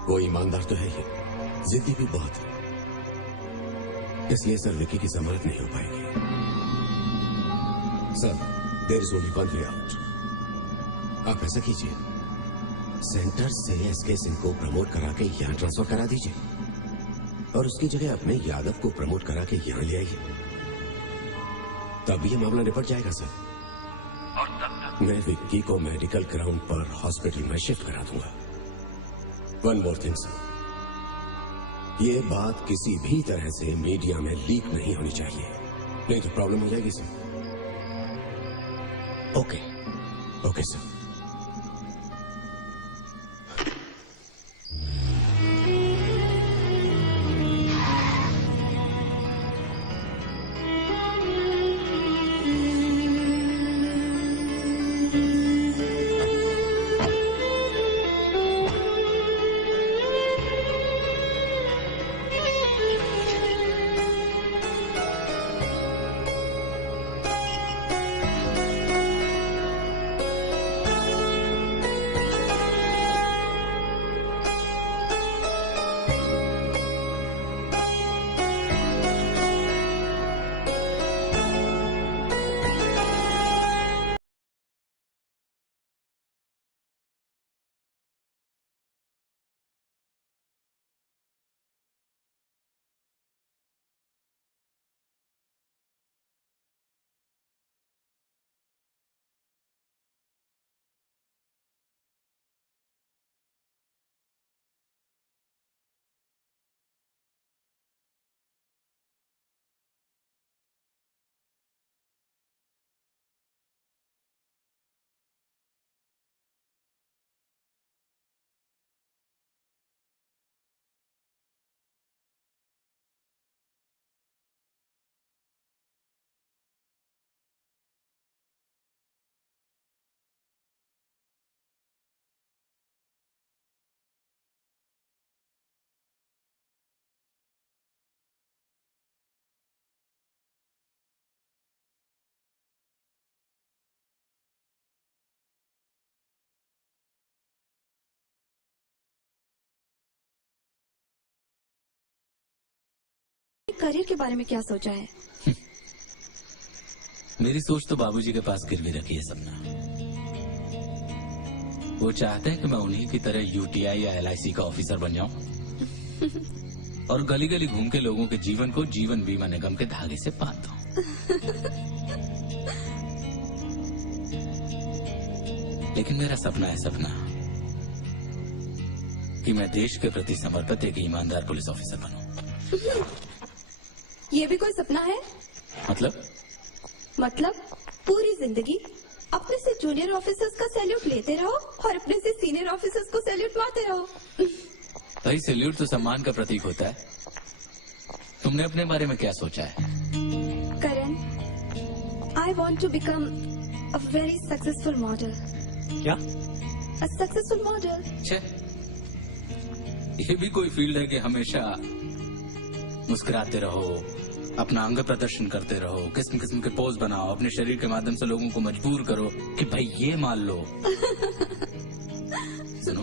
वो ईमानदार तो है ही, जिद्दी भी बहुत है। इसलिए सर विकी की जमानत नहीं हो पाएगी। Sir there is only one way out. आप ऐसा कीजिए, सेंटर से एसके सिंह को प्रमोट करा के यहां ट्रांसफर करा दीजिए और उसकी जगह अपने यादव को प्रमोट करा के यहां ले आइए। तब ये मामला निपट जाएगा सर। और तब तक मैं विक्की को मेडिकल ग्राउंड पर हॉस्पिटल में शिफ्ट करा दूंगा। वन मोर थिंग सर, ये बात किसी भी तरह से मीडिया में लीक नहीं होनी चाहिए, नहीं तो प्रॉब्लम हो जाएगी sir. Okay okay sir. Career के बारे में क्या सोचा है? मेरी सोच तो बाबूजी के पास गिरवी रखी है सपना। वो चाहते हैं कि मैं उन्हीं की तरह यूटीआई या एलआईसी का ऑफिसर बन जाऊं और गली गली घूम के लोगों के जीवन को जीवन बीमा निगम के धागे से बांध दूं। लेकिन मेरा सपना है सपना कि मैं देश के प्रति समर्पित एक ईमानदार पुलिस ऑफिसर बनूं। ये भी कोई सपना है? मतलब पूरी जिंदगी अपने से जूनियर ऑफिसर्स का सैल्यूट लेते रहो और अपने से सीनियर ऑफिसर्स को सैल्यूट मारते रहो। भाई सैल्यूट तो सम्मान का प्रतीक होता है। तुमने अपने बारे में क्या सोचा है? करण, I want to become a very successful model. क्या? A successful model. छे, ये भी कोई फील्ड है कि हमेशा मुस्कुराते रहो, अपना अंग प्रदर्शन करते रहो, किस्म किस्म के पोज बनाओ, अपने शरीर के माध्यम से लोगों को मजबूर करो कि भाई ये मान लो। सुनो,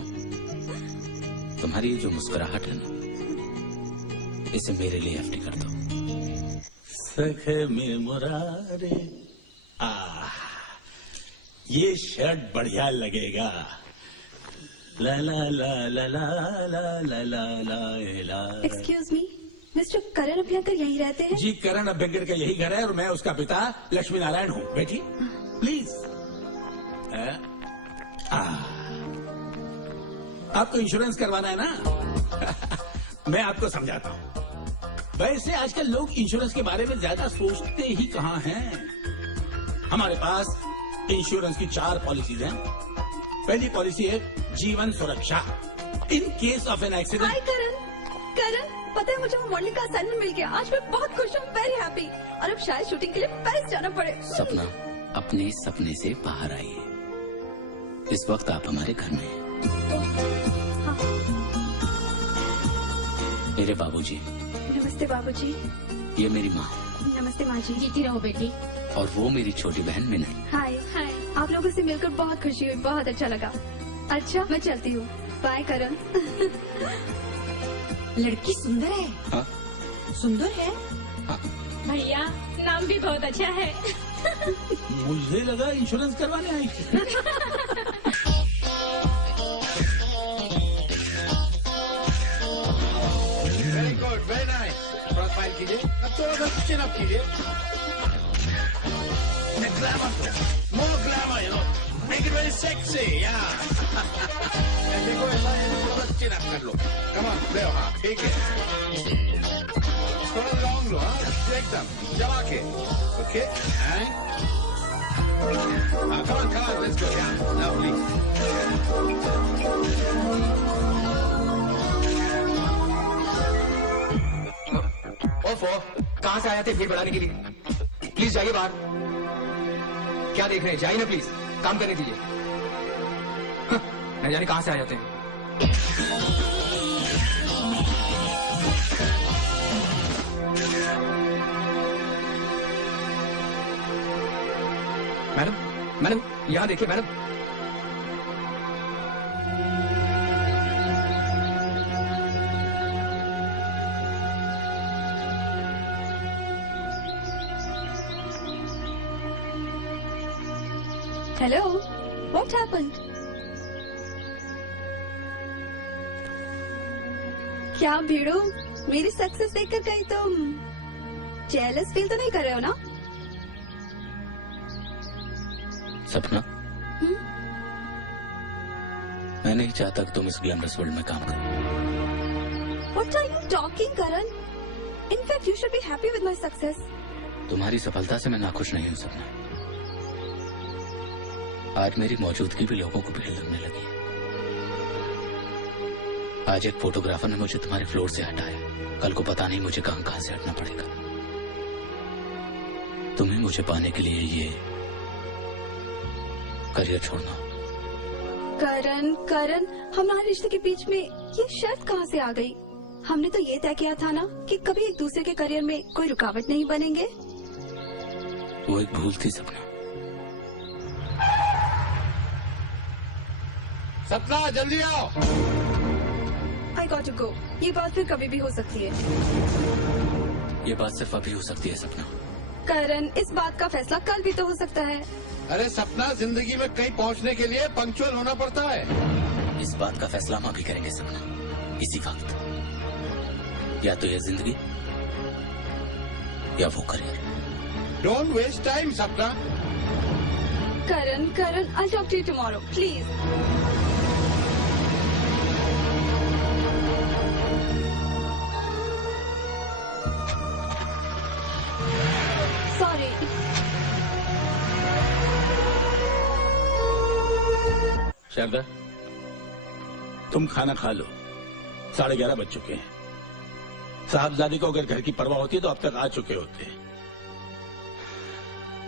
तुम्हारी ये जो मुस्कुराहट है ना, इसे मेरे लिए एफडी कर दो। सखे में मुरारे, ये शर्ट बढ़िया लगेगा। ला ला ला ला ला ला ला ला ला। Excuse me, मिस्टर करण अभ्यंकर यहीं रहते हैं? जी, करण अभ्यंकर का यही घर है और मैं उसका पिता लक्ष्मी नारायण हूँ। बेटी प्लीज। आपको इंश्योरेंस करवाना है ना? मैं आपको समझाता हूँ। वैसे आजकल लोग इंश्योरेंस के बारे में ज्यादा सोचते ही कहाँ हैं। हमारे पास इंश्योरेंस की 4 पॉलिसीज हैं। पहली पॉलिसी है जीवन सुरक्षा, in case of an accident. Hi Karan, पता है मुझे वो मॉडलिंग का असाइनमेंट मिल गया। आज मैं बहुत खुश हूँ, वेरी हैप्पी। और अब शायद शूटिंग के लिए पेरिस जाना पड़े। सपना, अपने सपने से बाहर आइए। इस वक्त आप हमारे घर में हैं। हाँ। मेरे बाबूजी। नमस्ते बाबूजी। ये मेरी माँ। नमस्ते माँ जी। जीती रहो बेटी। और वो मेरी छोटी बहन मिनल। हाय हाय, आप लोगों से मिलकर बहुत खुशी हुई, बहुत अच्छा लगा। अच्छा, मैं चलती हूँ। बाय करण। लड़की सुंदर है। हाँ? सुंदर है? हाँ। भैया, नाम भी बहुत अच्छा है। मुझे लगा इंश्योरेंस करवाने आई थी। Very good, very nice. Profile कीजिए, अब थोड़ा सा चिन अप कीजिए। Glamour, more glamour, you know, make it very sexy, या। देखो ऐसा थोड़ा चिन अप कर लो। कम ऑन, ले हाँ, ठीक है। थोड़ा लॉन्ग लो, हाँ, एकदम जमा के, okay. Come on, let's go, yeah, lovely. ओफो, कहाँ से आए थे भीड़ बढ़ाने के लिए? प्लीज जाइए बाहर। क्या देख रहे हैं? जाइए ना प्लीज, काम करने दीजिए। न जाने कहाँ से आ जाते हैं। मैडम, यहाँ देखिए मैडम। Hello, what happened? क्या भीड़ू, मेरी सक्सेस देखकर कहीं तुम जेलस फील तो नहीं कर रहे हो ना? सपना, मैं नहीं चाहता कि तुम इस ग्लैमरस वर्ल्ड में काम करो। What are you talking, Karan? In fact, you should be happy with my success. तुम्हारी सफलता से मैं नाखुश नहीं हूँ सपना। आज मेरी मौजूदगी भी लोगों को भीड़ लगने लगी है। आज एक फोटोग्राफर ने मुझे तुम्हारे फ्लोर से हटाया, कल को पता नहीं मुझे कहां कहां से हटना पड़ेगा। तुम्हें मुझे पाने के लिए ये करियर छोड़ना। करण, हमारे रिश्ते के बीच में ये शर्त कहाँ से आ गई? हमने तो ये तय किया था ना कि कभी एक दूसरे के करियर में कोई रुकावट नहीं बनेंगे। वो एक भूल थी सपना। सपना, जल्दी आओ। I got to go. ये बात फिर कभी भी हो सकती है। ये बात सिर्फ अभी हो सकती है सपना। करण, इस बात का फैसला कल भी तो हो सकता है। अरे सपना, जिंदगी में कहीं पहुंचने के लिए पंक्चुअल होना पड़ता है। इस बात का फैसला हम अभी करेंगे सपना, इसी वक्त। या तो ये जिंदगी या वो करियर। डोंट वेस्ट टाइम सपना। करण, I'll talk to you tomorrow, please. Sorry. Sharda, तुम खाना खा लो। 11:30 बज चुके हैं। साहबजादे को अगर घर की परवाह होती तो अब तक आ चुके होते।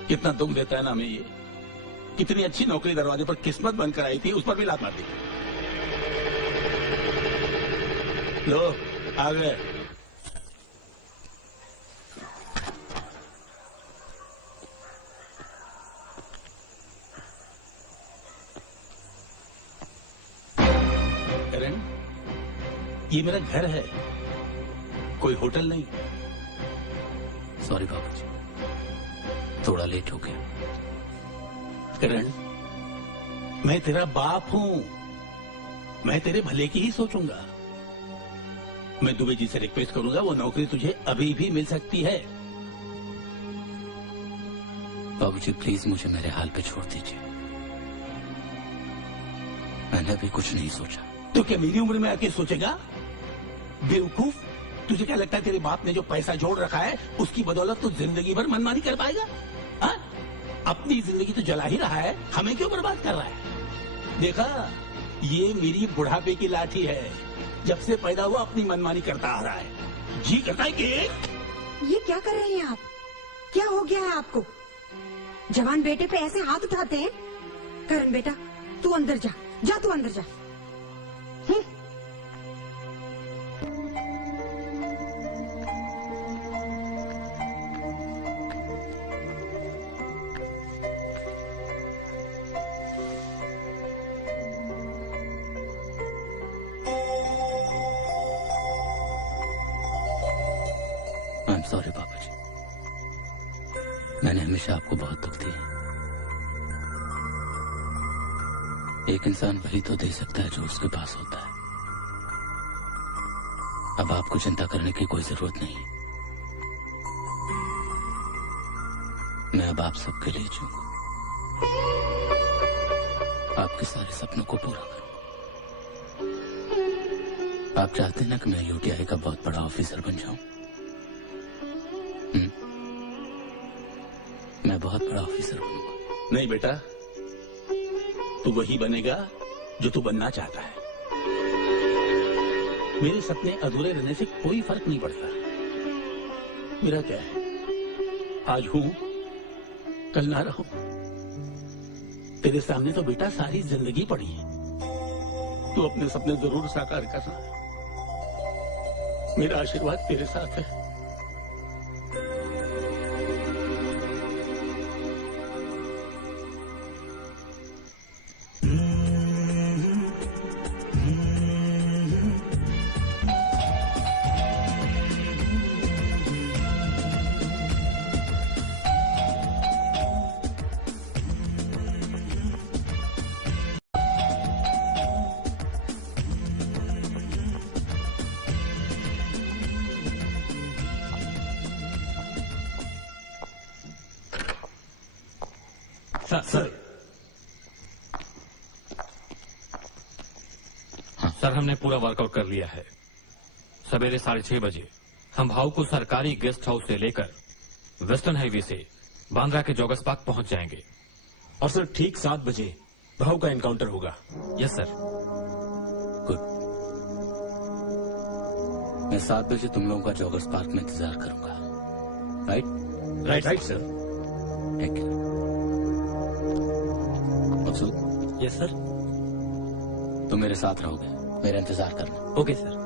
कितना दुख देता है ना हमें ये। कितनी अच्छी नौकरी दरवाजे पर किस्मत बनकर आई थी, उस पर भी लात मार दी। लो, आ गए। करण, ये मेरा घर है, कोई होटल नहीं। सॉरी बाबूजी, थोड़ा लेट हो गया। करण, मैं तेरा बाप हूं, मैं तेरे भले की ही सोचूंगा। मैं दुबे जी से रिक्वेस्ट करूंगा, वो नौकरी तुझे अभी भी मिल सकती है। बाबूजी प्लीज मुझे मेरे हाल पे छोड़ दीजिए, मैंने अभी कुछ नहीं सोचा। तो क्या मेरी उम्र में आके सोचेगा? बेवकूफ, तुझे क्या लगता है तेरे बाप ने जो पैसा जोड़ रखा है उसकी बदौलत तो जिंदगी भर मनमानी कर पाएगा? हा? अपनी जिंदगी तो जला ही रहा है, हमें क्यों बर्बाद कर रहा है? देखा, ये मेरी बुढ़ापे की लाठी है। जब से पैदा हुआ अपनी मनमानी करता आ रहा है। जी करता है कि ये क्या कर रहे हैं आप? क्या हो गया है आपको? जवान बेटे पे ऐसे हाथ उठाते हैं? करण बेटा, तू अंदर जा, जा तू अंदर जा। सॉरी बाबूजी, मैंने हमेशा आपको बहुत दुख दिया। एक इंसान वही तो दे सकता है जो उसके पास होता है। अब आपको चिंता करने की कोई जरूरत नहीं। मैं अब आप सबके लिए जीऊंगा, आपके सारे सपनों को पूरा करूंगा। आप चाहते हैं ना कि मैं यूटीआई का बहुत बड़ा ऑफिसर बन जाऊं? मैं बहुत बड़ा ऑफिसर बनूंगा। नहीं बेटा, तू वही बनेगा जो तू बनना चाहता है। मेरे सपने अधूरे रहने से कोई फर्क नहीं पड़ता। मेरा क्या है, आज हूं कल ना रहूं। तेरे सामने तो बेटा सारी जिंदगी पड़ी है। तू अपने सपने जरूर साकार करना। मेरा आशीर्वाद तेरे साथ है। सर सर, हमने पूरा वर्कआउट कर लिया है। सवेरे 6:30 बजे हम भाव को सरकारी गेस्ट हाउस से लेकर वेस्टर्न हाईवे से बांद्रा के जोगस पार्क पहुंच जाएंगे। और सर ठीक 7 बजे भाव का एनकाउंटर होगा। Yes sir. गुड। मैं 7 बजे तुम लोगों का जोगस पार्क में इंतजार करूंगा। Right? Right sir. Thank you. Maqsood? Yes sir. तुम मेरे साथ रहोगे, मेरा इंतजार करना। Okay sir.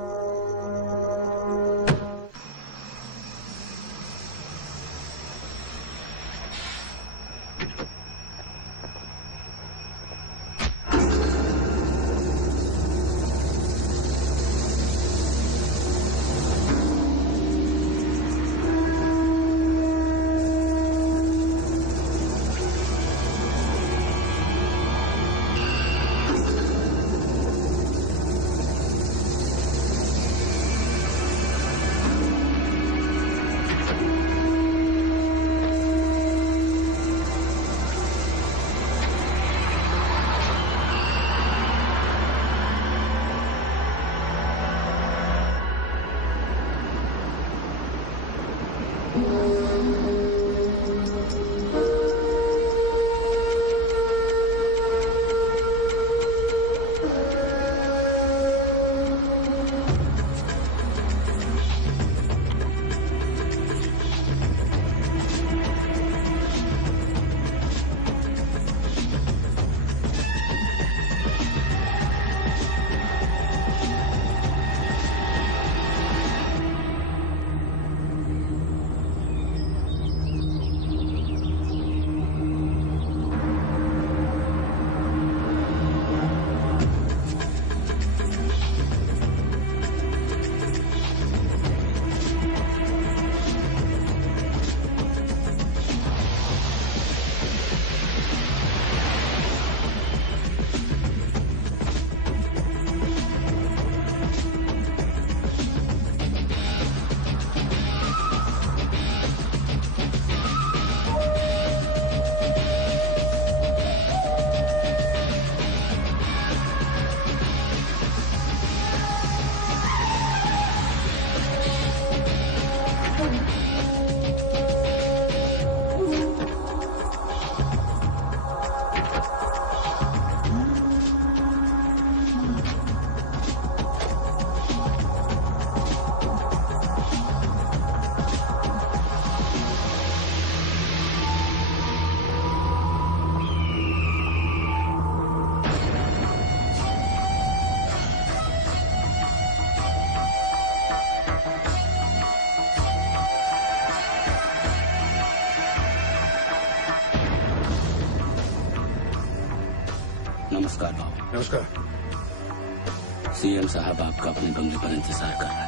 नमस्कार। सीएम साहब आपका अपने बंगले पर इंतजार कर रहा है।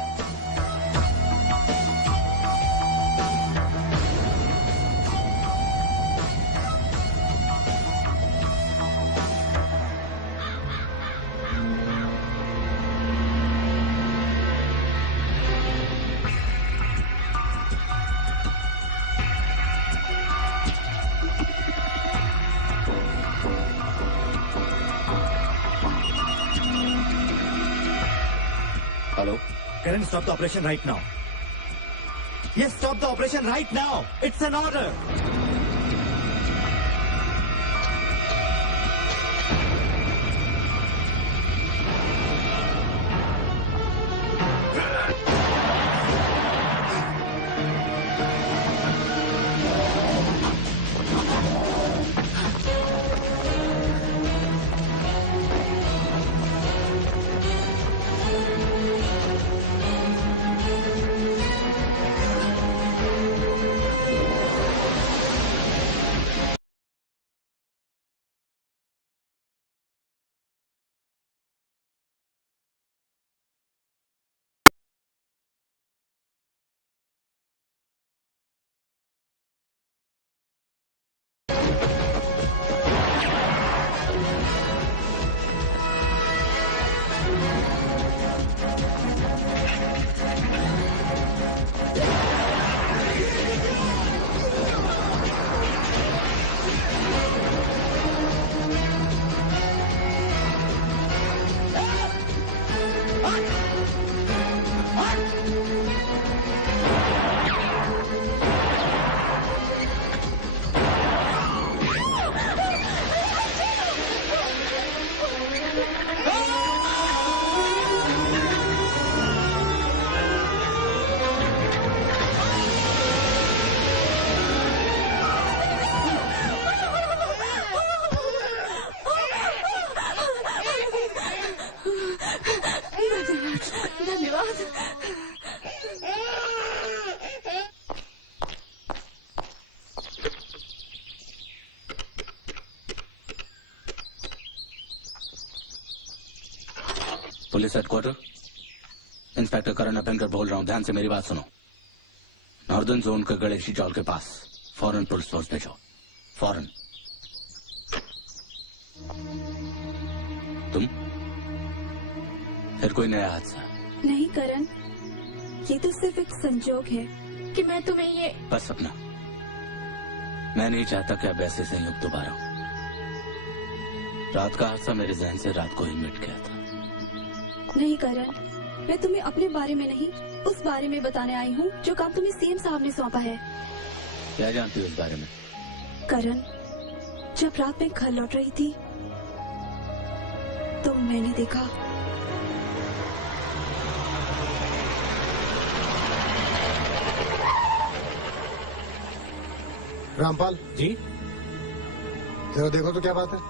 Hello? Karan, stop the operation right now. Yes, stop the operation right now. It's an order. Police headquarter, inspector Karan Abhyankar बोल रहा हूं। ध्यान से मेरी बात सुनो। नॉर्दर्न जोन के गणेशी चौल के पास फौरन पुलिस फोर्स भेजो, फौरन। तुम? फिर कोई नया हादसा? नहीं करण, ये तो सिर्फ एक संजोग है कि मैं तुम्हें ये। बस सपना, मैं नहीं चाहता कि अब ऐसे संयोग दोबारा हो। रात का हादसा मेरे जहन से रात को ही मिट गया था। नहीं करण, मैं तुम्हें अपने बारे में नहीं, उस बारे में बताने आई हूँ जो काम तुम्हें सीएम साहब ने सौंपा है। क्या जानती हो इस बारे में? करण, जब रात में घर लौट रही थी तो मैंने देखा रामपाल जी, जरा देखो तो क्या बात है।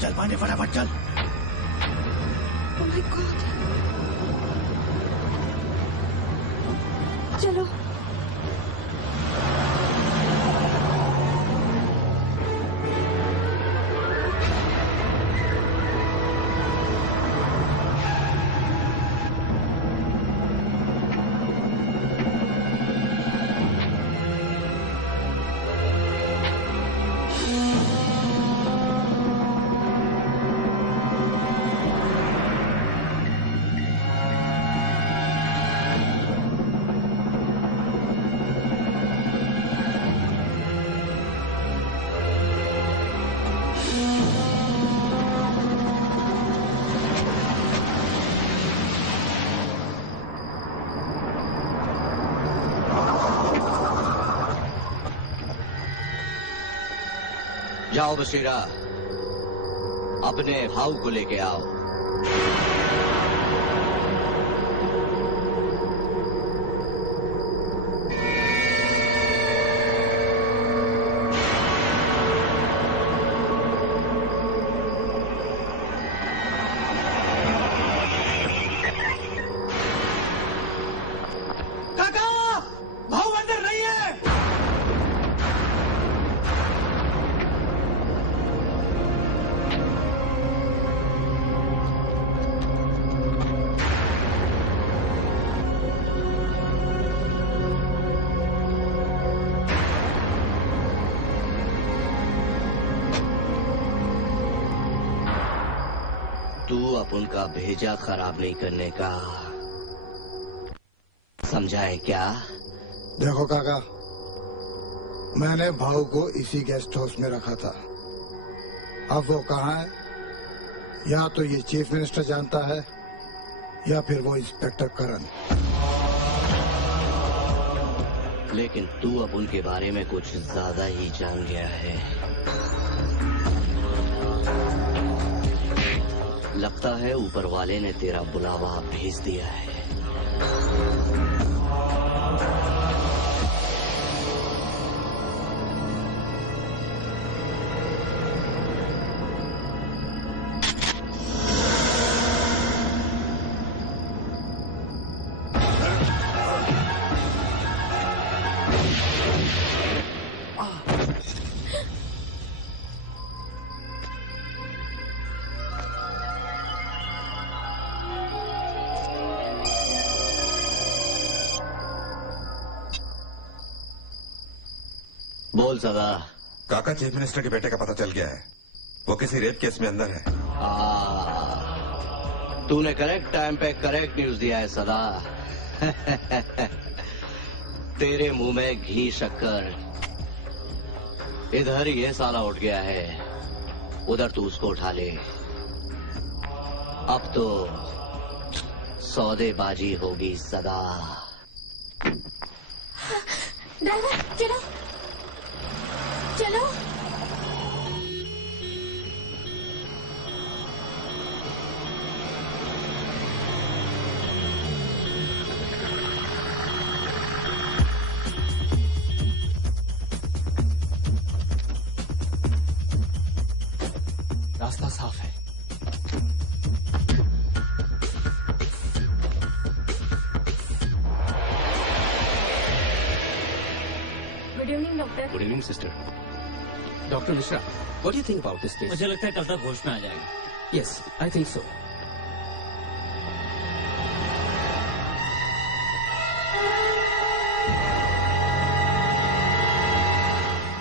चल पांडे, फटाफट चल। Oh my God! चलो। जाओ बशीरा, अपने भाव को लेके आओ। उनका भेजा खराब नहीं करने का समझा है क्या? देखो काका, मैंने भाव को इसी गेस्ट हाउस में रखा था। अब वो कहाँ है, या तो ये चीफ मिनिस्टर जानता है या फिर वो इंस्पेक्टर करण। लेकिन तू अब उनके बारे में कुछ ज्यादा ही जान गया है। लगता है ऊपर वाले ने तेरा बुलावा भेज दिया है। बोल सदा। काका, चीफ मिनिस्टर के बेटे का पता चल गया है। वो किसी रेप केस में अंदर है। तूने करेक्ट टाइम पे करेक्ट न्यूज दिया है सदा। तेरे मुंह में घी शक्कर। इधर ये साला उठ गया है, उधर तू उसको उठा ले। अब तो सौदेबाजी होगी सदा। ड्राइवर चलो चलो। रास्ता साफ है। Good evening doctor. Good evening sister. Doctor Mishra, what do you think about this case? मुझे लगता है कल तक होश में आ जाएगा। Yes, I think so.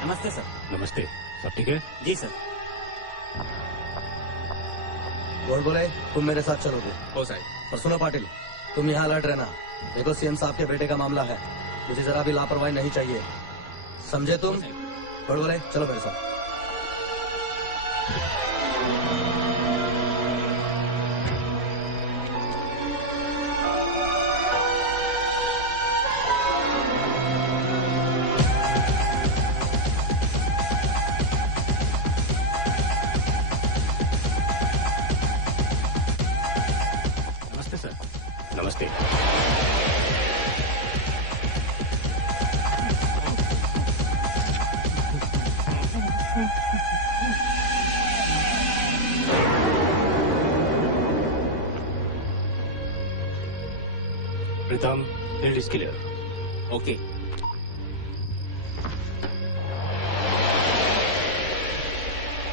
नमस्ते सर। नमस्ते। सब ठीक है? जी सर। बोल बोले तुम मेरे साथ चलोगे? हो साहब। और सुनो पाटिल, तुम यहाँ अलर्ट रहना। देखो सीएम साहब के बेटे का मामला है, मुझे जरा भी लापरवाही नहीं चाहिए, समझे तुम? बोल बोले चलो मेरे साथ। नमस्ते सर। नमस्ते। प्रीतम, इट इज क्लियर। ओके।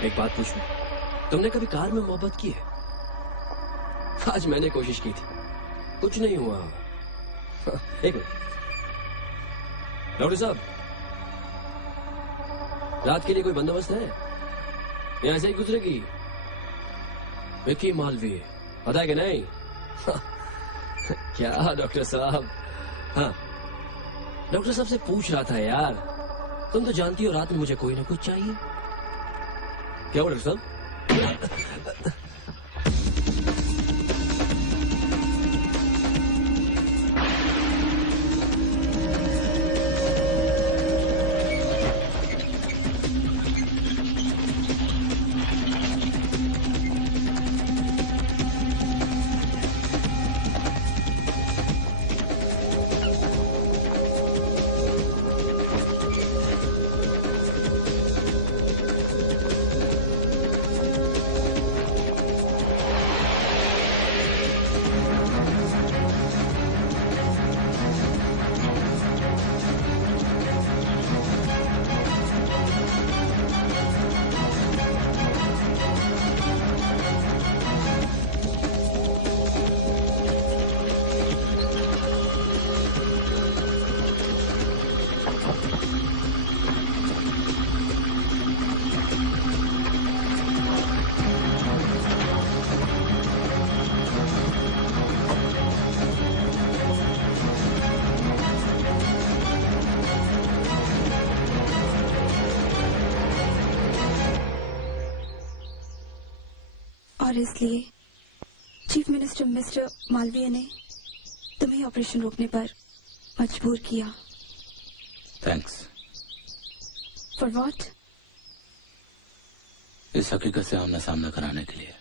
एक बात पूछूं, तुमने कभी कार में मोहब्बत की है? आज मैंने कोशिश की थी, कुछ नहीं हुआ। एक मिनट, डॉक्टर साहब, रात के लिए कोई बंदोबस्त है या ऐसे ही गुजरेगी? विक्की मालवीय, पता है कि नहीं? क्या डॉक्टर साहब? हाँ, डॉक्टर साहब से पूछ रहा था यार, तुम तो जानती हो रात में मुझे कोई ना कुछ चाहिए। क्या डॉक्टर साहब? और इसलिए चीफ मिनिस्टर मिस्टर मालवीय ने तुम्हें ऑपरेशन रोकने पर मजबूर किया। थैंक्स। For what? इस हकीकत से आमना सामना कराने के लिए।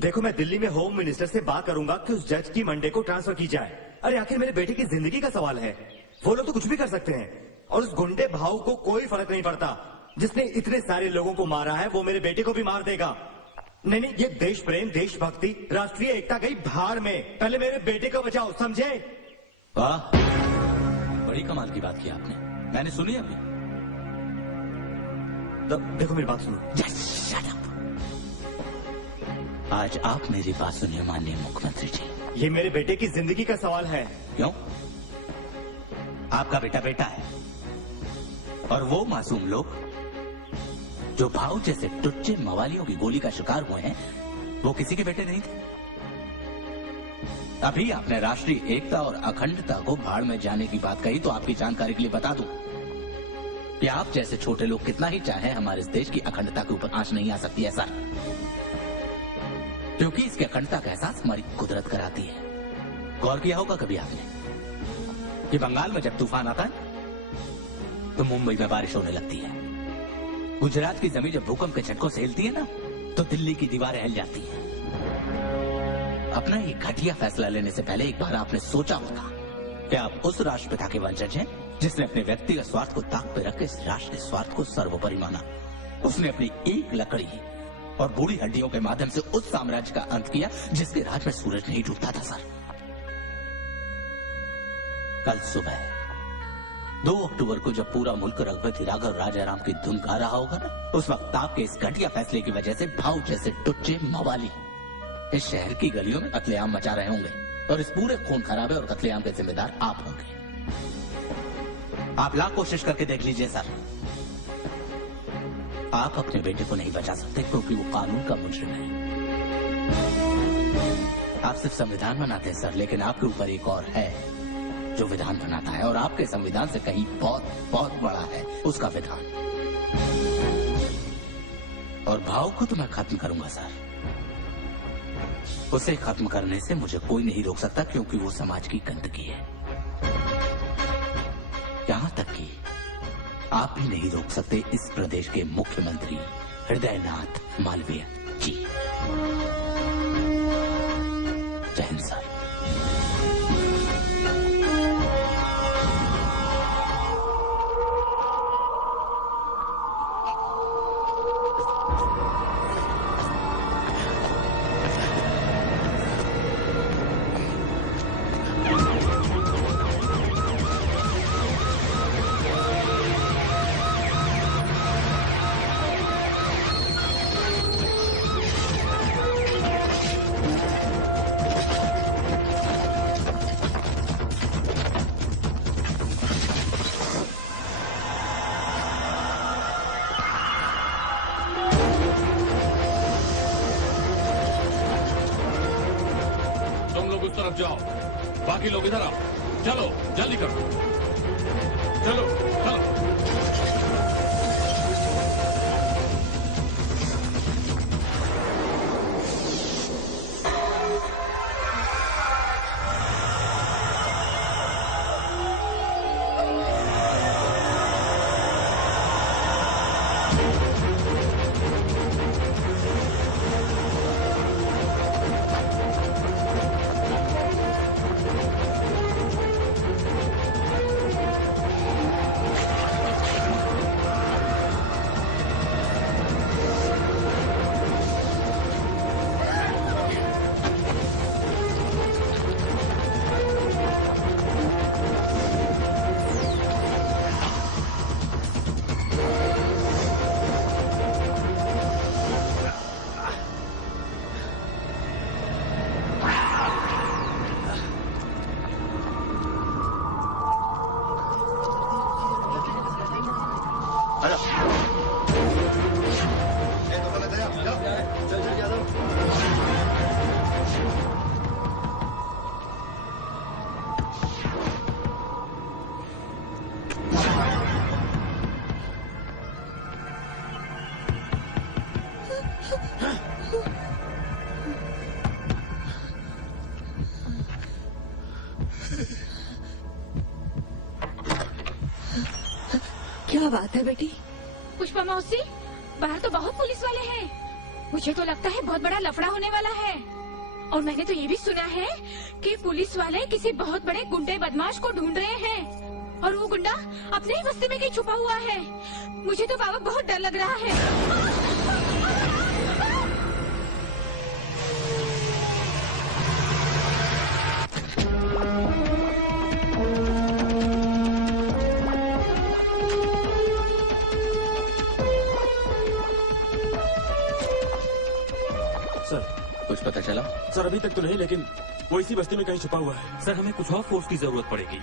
देखो, मैं दिल्ली में होम मिनिस्टर से बात करूंगा कि उस जज की मंडे को ट्रांसफर की जाए। अरे आखिर मेरे बेटे की जिंदगी का सवाल है। वो लोग तो कुछ भी कर सकते हैं और उस गुंडे भाव को कोई फर्क नहीं पड़ता। जिसने इतने सारे लोगों को मारा है वो मेरे बेटे को भी मार देगा। नहीं नहीं, ये देश प्रेम, देशभक्ति, राष्ट्रीय एकता गई भाड़ में। पहले मेरे बेटे को बचाओ, समझे? वाह, बड़ी कमाल की बात की आपने, मैंने सुनी अभी। देखो मेरी बात सुनो। Shut up. आज आप मेरी बात सुनिए माननीय मुख्यमंत्री जी। ये मेरे बेटे की जिंदगी का सवाल है। क्यों? आपका बेटा बेटा है और वो मासूम लोग जो भाव जैसे टुच्चे मवालियों की गोली का शिकार हुए हैं वो किसी के बेटे नहीं थे। अभी आपने राष्ट्रीय एकता और अखंडता को भाड़ में जाने की बात कही तो आपकी जानकारी के लिए बता दूं कि आप जैसे छोटे लोग कितना ही चाहें हमारे इस देश की अखंडता के ऊपर आंच नहीं आ सकती है सर, क्योंकि इसकी अखंडता का एहसास हमारी कुदरत कराती है। गौर किया होगा कभी आपने कि बंगाल में जब तूफान आता है तो मुंबई में बारिश होने लगती है। गुजरात की जमीन जब भूकंप के झटकों से हिलती है ना तो दिल्ली की दीवारें हिल जाती हैं। अपना ये घटिया फैसला लेने से पहले एक बार आपने सोचा होगा कि आप उस राष्ट्रपिता के वंशज हैं जिसने अपने व्यक्तिगत स्वार्थ को ताक पे रख के इस राष्ट्रीय स्वार्थ को सर्वोपरि माना। उसने अपनी एक लकड़ी और बूढ़ी हड्डियों के माध्यम से उस साम्राज्य का अंत किया जिसके राज में सूरज नहीं डूबता था सर। कल सुबह 2 अक्टूबर को जब पूरा मुल्क रघुपति राघव राजाराम की धुन गा रहा होगा ना, उस वक्त आपके इस घटिया फैसले की वजह से भाव जैसे टुच्चे मवाली इस शहर की गलियों में कत्लेआम मचा रहे होंगे और इस पूरे खून खराबे और कत्लेआम के जिम्मेदार आप होंगे। आप लाख कोशिश करके देख लीजिए सर, आप अपने बेटे को नहीं बचा सकते क्योंकि वो कानून का मुजरिम है। आप सिर्फ संविधान बनाते हैं सर, लेकिन आपके ऊपर एक और है जो विधान बनाता है और आपके संविधान से कहीं बहुत बहुत बड़ा है उसका विधान। और भाव को तो मैं खत्म करूंगा सर, उसे खत्म करने से मुझे कोई नहीं रोक सकता क्योंकि वो समाज की गंदगी है। यहां तक कि आप भी नहीं रोक सकते इस प्रदेश के मुख्यमंत्री हृदयनाथ मालवीय जी। जय हिंद सर। जाओ, बाकी लोग इधर आओ। चलो जल्दी करो, चलो चलो। क्या बात है बेटी? पुष्पा मौसी, बाहर तो बहुत पुलिस वाले हैं। मुझे तो लगता है बहुत बड़ा लफड़ा होने वाला है। और मैंने तो ये भी सुना है कि पुलिस वाले किसी बहुत बड़े गुंडे बदमाश को ढूंढ रहे हैं और वो गुंडा अपने ही बस्ती में कहीं छुपा हुआ है। मुझे तो बाबा बहुत डर लग रहा है। सर, कुछ पता चला? सर अभी तक तो नहीं, लेकिन वो इसी बस्ती में कहीं छुपा हुआ है। सर हमें कुछ और फोर्स की जरूरत पड़ेगी।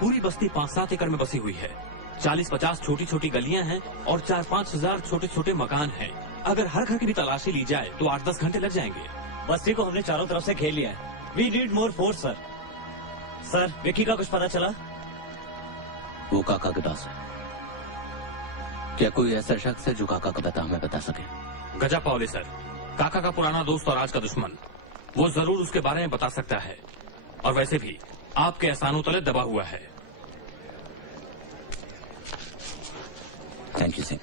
पूरी बस्ती 5-7 एकड़ में बसी हुई है। 40-50 छोटी छोटी गलियां हैं और 4-5 हजार छोटे छोटे मकान हैं। अगर हर घर की भी तलाशी ली जाए तो 8-10 घंटे लग जाएंगे। बस्ती को हमने चारों तरफ से घेर लिया है। We need more force sir. Sir Vicky का कुछ पता चला? वो काका के पास है। क्या कोई ऐसा शख्स है जो काका का पता हमें बता सके? गजा पावले सर, काका का पुराना दोस्त और आज का दुश्मन। वो जरूर उसके बारे में बता सकता है। और वैसे भी आपके एहसानों तले दबा हुआ है। Thank you Singh.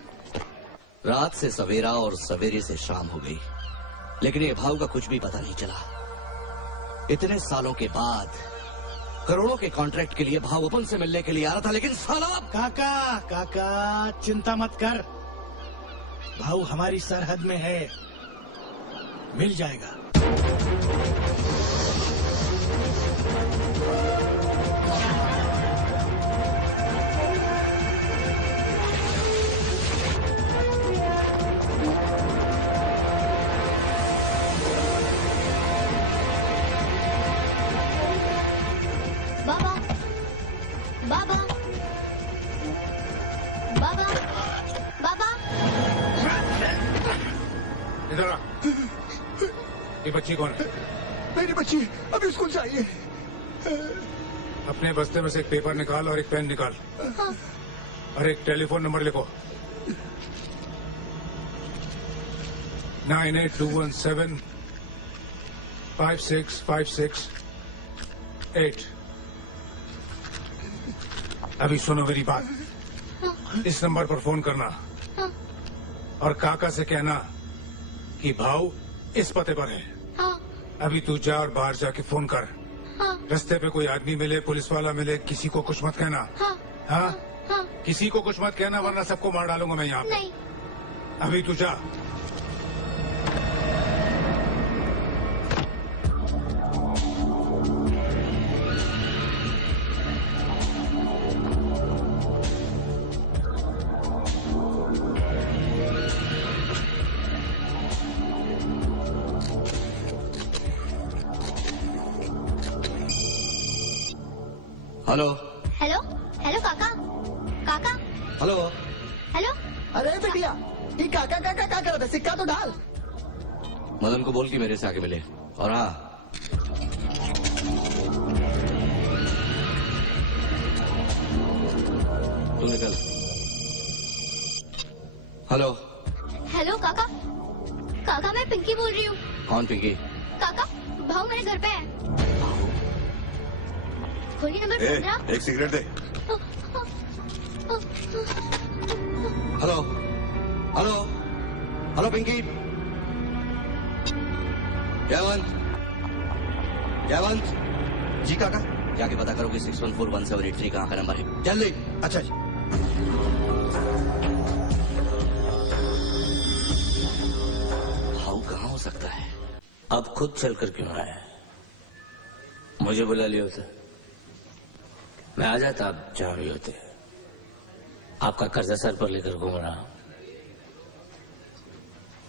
रात से सवेरा और सवेरे से शाम हो गई, लेकिन ये भाव का कुछ भी पता नहीं चला। इतने सालों के बाद करोड़ों के कॉन्ट्रैक्ट के लिए भाव अपन से मिलने के लिए आ रहा था, लेकिन साला काका काका चिंता मत कर, भाऊ हमारी सरहद में है, मिल जाएगा। बाबा बाबा बाबा बाबा इधर आ। ये बच्ची कौन है? मेरी बच्ची अभी स्कूल से आई है। अपने बस्ते में से एक पेपर निकाल और एक पेन निकाल। हाँ। और एक टेलीफोन नंबर लिखो। 98217 56568। अभी सुनो मेरी बात। इस नंबर पर फोन करना और काका से कहना कि भाव इस पते पर है। अभी तू जा और बाहर जाके फोन कर। रास्ते पे कोई आदमी मिले, पुलिस वाला मिले, किसी को कुछ मत कहना। हाँ? किसी को कुछ मत कहना, वरना सबको मार डालूंगा मैं यहाँ पे। अभी तू जा। हेलो हेलो हेलो काका काका हेलो हेलो। अरे बेटिया, ये काका काका क्या कर रहा था? सिक्का तो डाल। मदन को बोल कि मेरे से आके मिले। और हाँ, तू निकल। हेलो हेलो काका काका मैं पिंकी बोल रही हूँ। कौन पिंकी? काका भाऊ मेरे घर पे है। खोलिए नंबर 15। एक सिगरेट दे। Hello hello hello Pinky. Jaywant Jaywant ji काका, जाके पता करो कि 614173 कहाँ का नंबर है, जल्दी। अच्छा जी। भाव कहाँ हो सकता है? अब खुद चलकर क्यों आया? मुझे बुला लिया होता, मैं आ जाता। आप जहां भी होते। आपका कर्जा सर पर लेकर घूम रहा हूं,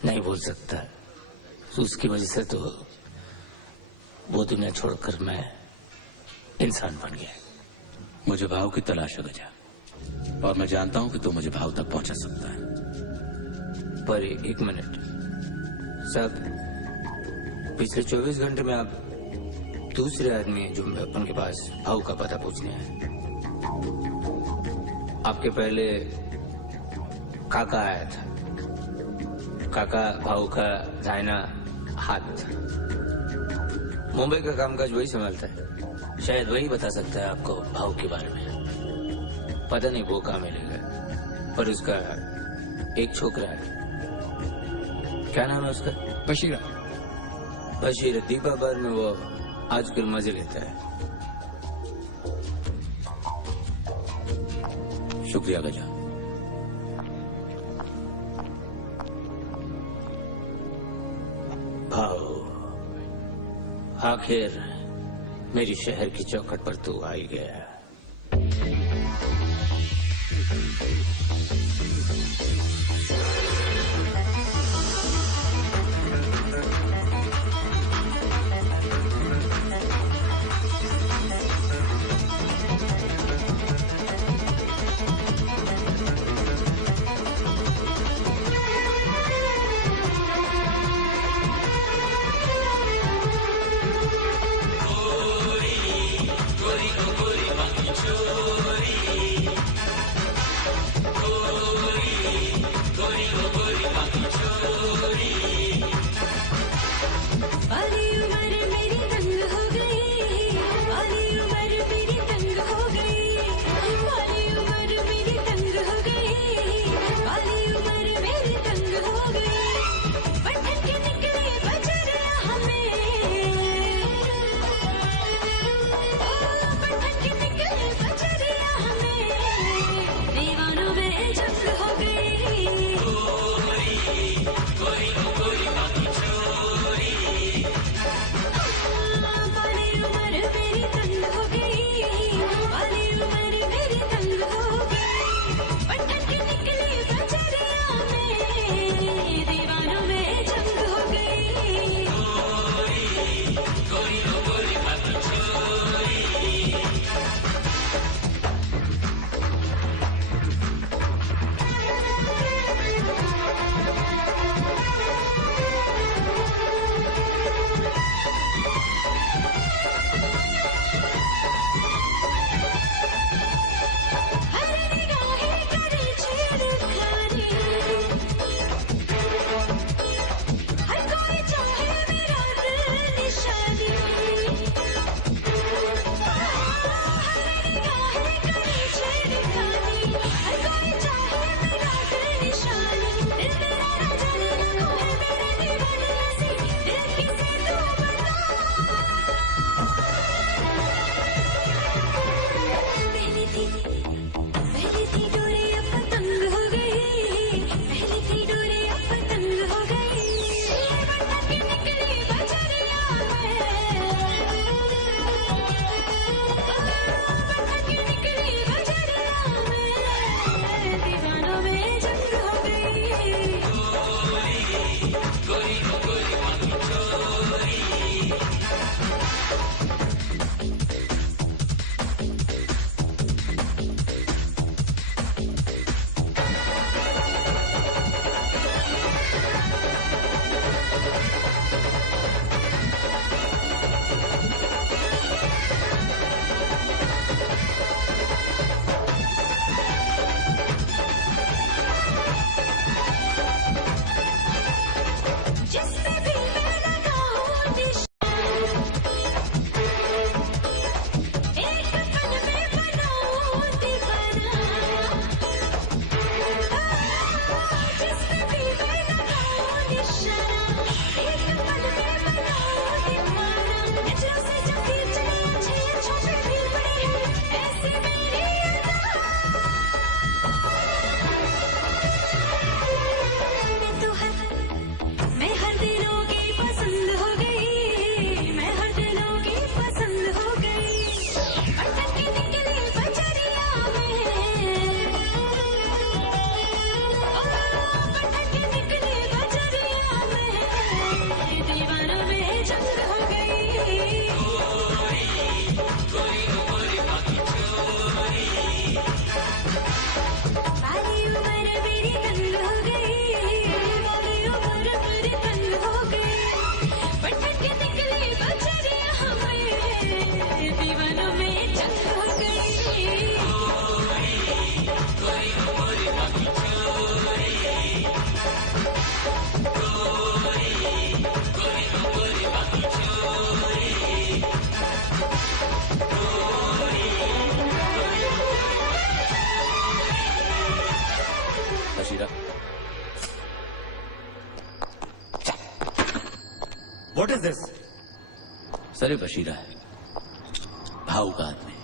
नहीं भूल सकता। उसकी वजह से तो वो दुनिया छोड़कर मैं इंसान बन गया। मुझे भाव की तलाश है गजा, और मैं जानता हूं कि तू मुझे भाव तक पहुंचा सकता है। पर एक मिनट सब, पिछले 24 घंटे में आप दूसरे आदमी जो अपन के पास भाव का पता पूछने आए। आपके पहले काका आया था। काका भाव का दाहिना हाथ था। मुंबई का कामकाज वही संभालता है, शायद वही बता सकता है आपको भाव के बारे में। पता नहीं वो कहाँ मिलेगा। और उसका एक छोकरा है, क्या नाम है उसका? बशीरा। बशीर दीपा बार में वो आजकल मजे लेता है। शुक्रिया गजा। भाव, आखिर मेरी शहर की चौखट पर तू आ ही गया। Is this? सर ये बशीरा है, भाऊ का आदमी।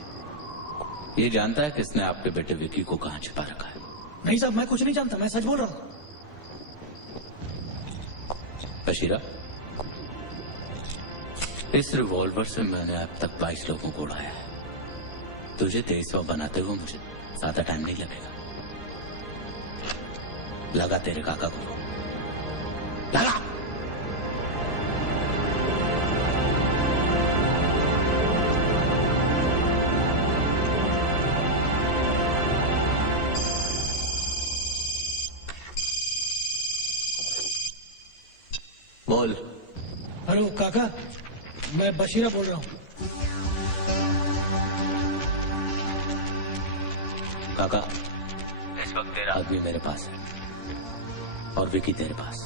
ये जानता है किसने आपके बेटे विकी को कहां छिपा रखा है। नहीं साहब, मैं कुछ नहीं जानता, मैं सच बोल रहा हूँ। बशीरा, इस रिवॉल्वर से मैंने अब तक 22 लोगों को उड़ाया है। तुझे 2300 बनाते हुए मुझे ज्यादा टाइम नहीं लगेगा। लगा तेरे काका को, लगा। बोल। हेलो काका, मैं बशीरा बोल रहा हूँ। काका, इस वक्त तेरा आदमी मेरे पास है और विकी तेरे पास।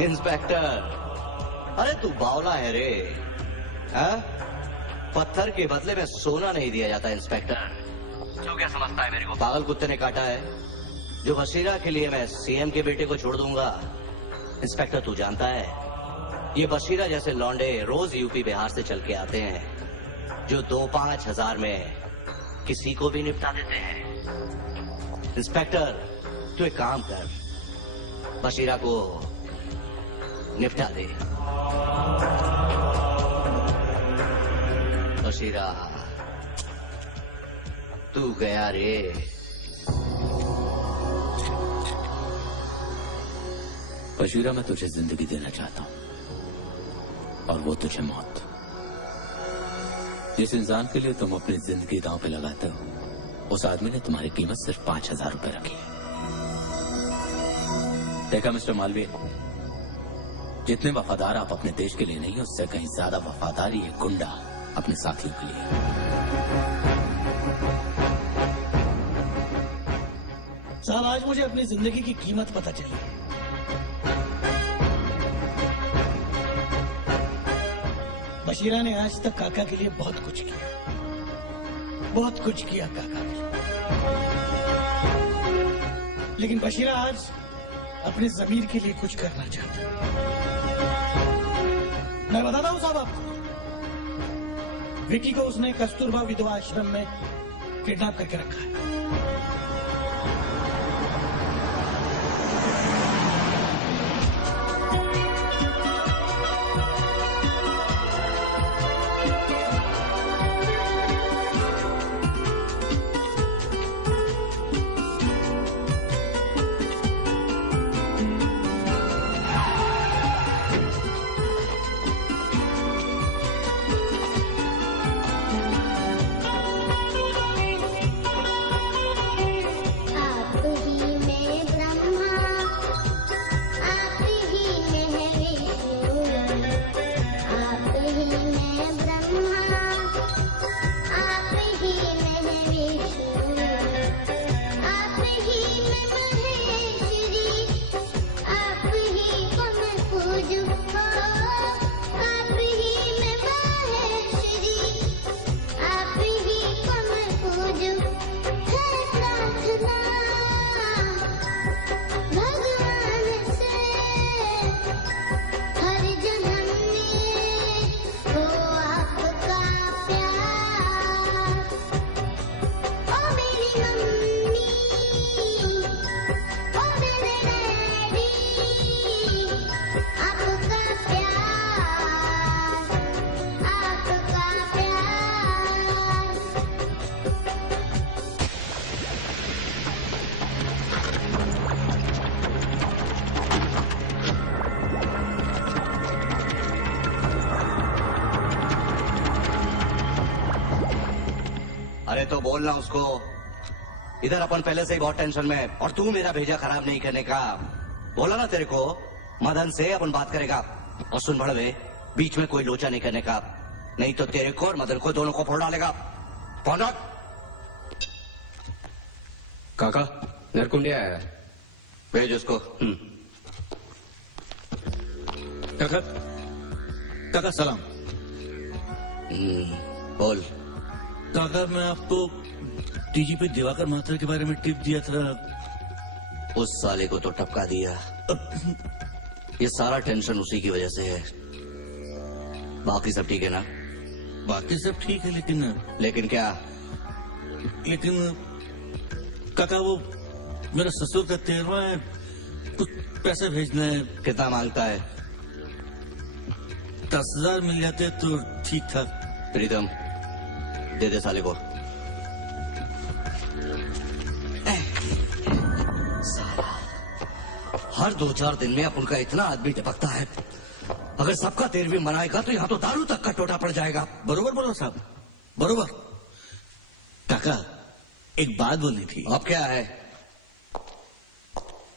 इंस्पेक्टर, अरे तू बावला है रे। हाँ? पत्थर के बदले में सोना नहीं दिया जाता इंस्पेक्टर। तू क्या समझता है मेरे को? पागल कुत्ते ने काटा है जो बशीरा के लिए मैं सीएम के बेटे को छोड़ दूंगा। इंस्पेक्टर, तू जानता है ये बशीरा जैसे लौंडे रोज यूपी बिहार से चल के आते हैं, जो 2-5 हजार में किसी को भी निपटा देते हैं। इंस्पेक्टर, तू एक काम कर, बशीरा को निपटा दे। बशीरा, तू गया रे। बशीरा, मैं तुझे जिंदगी देना चाहता हूं और वो तुझे मौत। जिस इंसान के लिए तुम अपनी जिंदगी दांव पे लगाते हो, उस आदमी ने तुम्हारी कीमत सिर्फ 5000 रुपए रखी है। देखा मिस्टर मालवीय, जितने वफादार आप अपने देश के लिए नहीं, उससे कहीं ज्यादा वफादारी एक गुंडा अपने साथियों के लिए। साहब, आज मुझे अपनी जिंदगी की कीमत पता चली। बशीरा ने आज तक काका के लिए बहुत कुछ किया, बहुत कुछ किया काका के लिए। लेकिन बशीरा आज अपने जमीर के लिए कुछ करना चाहता है। मैं बताता हूं साहब आपको, विकी को उसने कस्तूरबा विधवा आश्रम में किडनैप करके रखा है। अरे तो बोलना उसको, इधर अपन पहले से ही बहुत टेंशन में, और तू मेरा भेजा खराब नहीं करने का। बोला ना तेरे को, मदन से अपन बात करेगा। और सुन बड़वे, बीच में कोई लोचा नहीं करने का, नहीं तो तेरे को और मदन को दोनों को फोड़ डालेगा। फोड़। काका, नरकुंडिया आया है, भेज उसको। काका, काका सलाम। बोल। काका मैं आपको डीजीपी दिवाकर महात्रा के बारे में टिप दिया था। उस साले को तो टपका दिया। ये सारा टेंशन उसी की वजह से है। बाकी सब ठीक है ना? बाकी सब ठीक है लेकिन क्या? लेकिन काका वो मेरा ससुर का 13वां है, कुछ पैसे भेजना है। कितना मांगता है? 10,000 मिल जाते तो ठीक था। प्रीतम दे दे साले को। हर 2-4 दिन में अपन का इतना आदमी टपकता है। अगर सबका 13वीं मनाएगा तो यहाँ तो दारू तक का टोटा पड़ जाएगा। बरोबर बोला साहब, बरोबर। काका एक बात बोलनी थी। अब क्या है?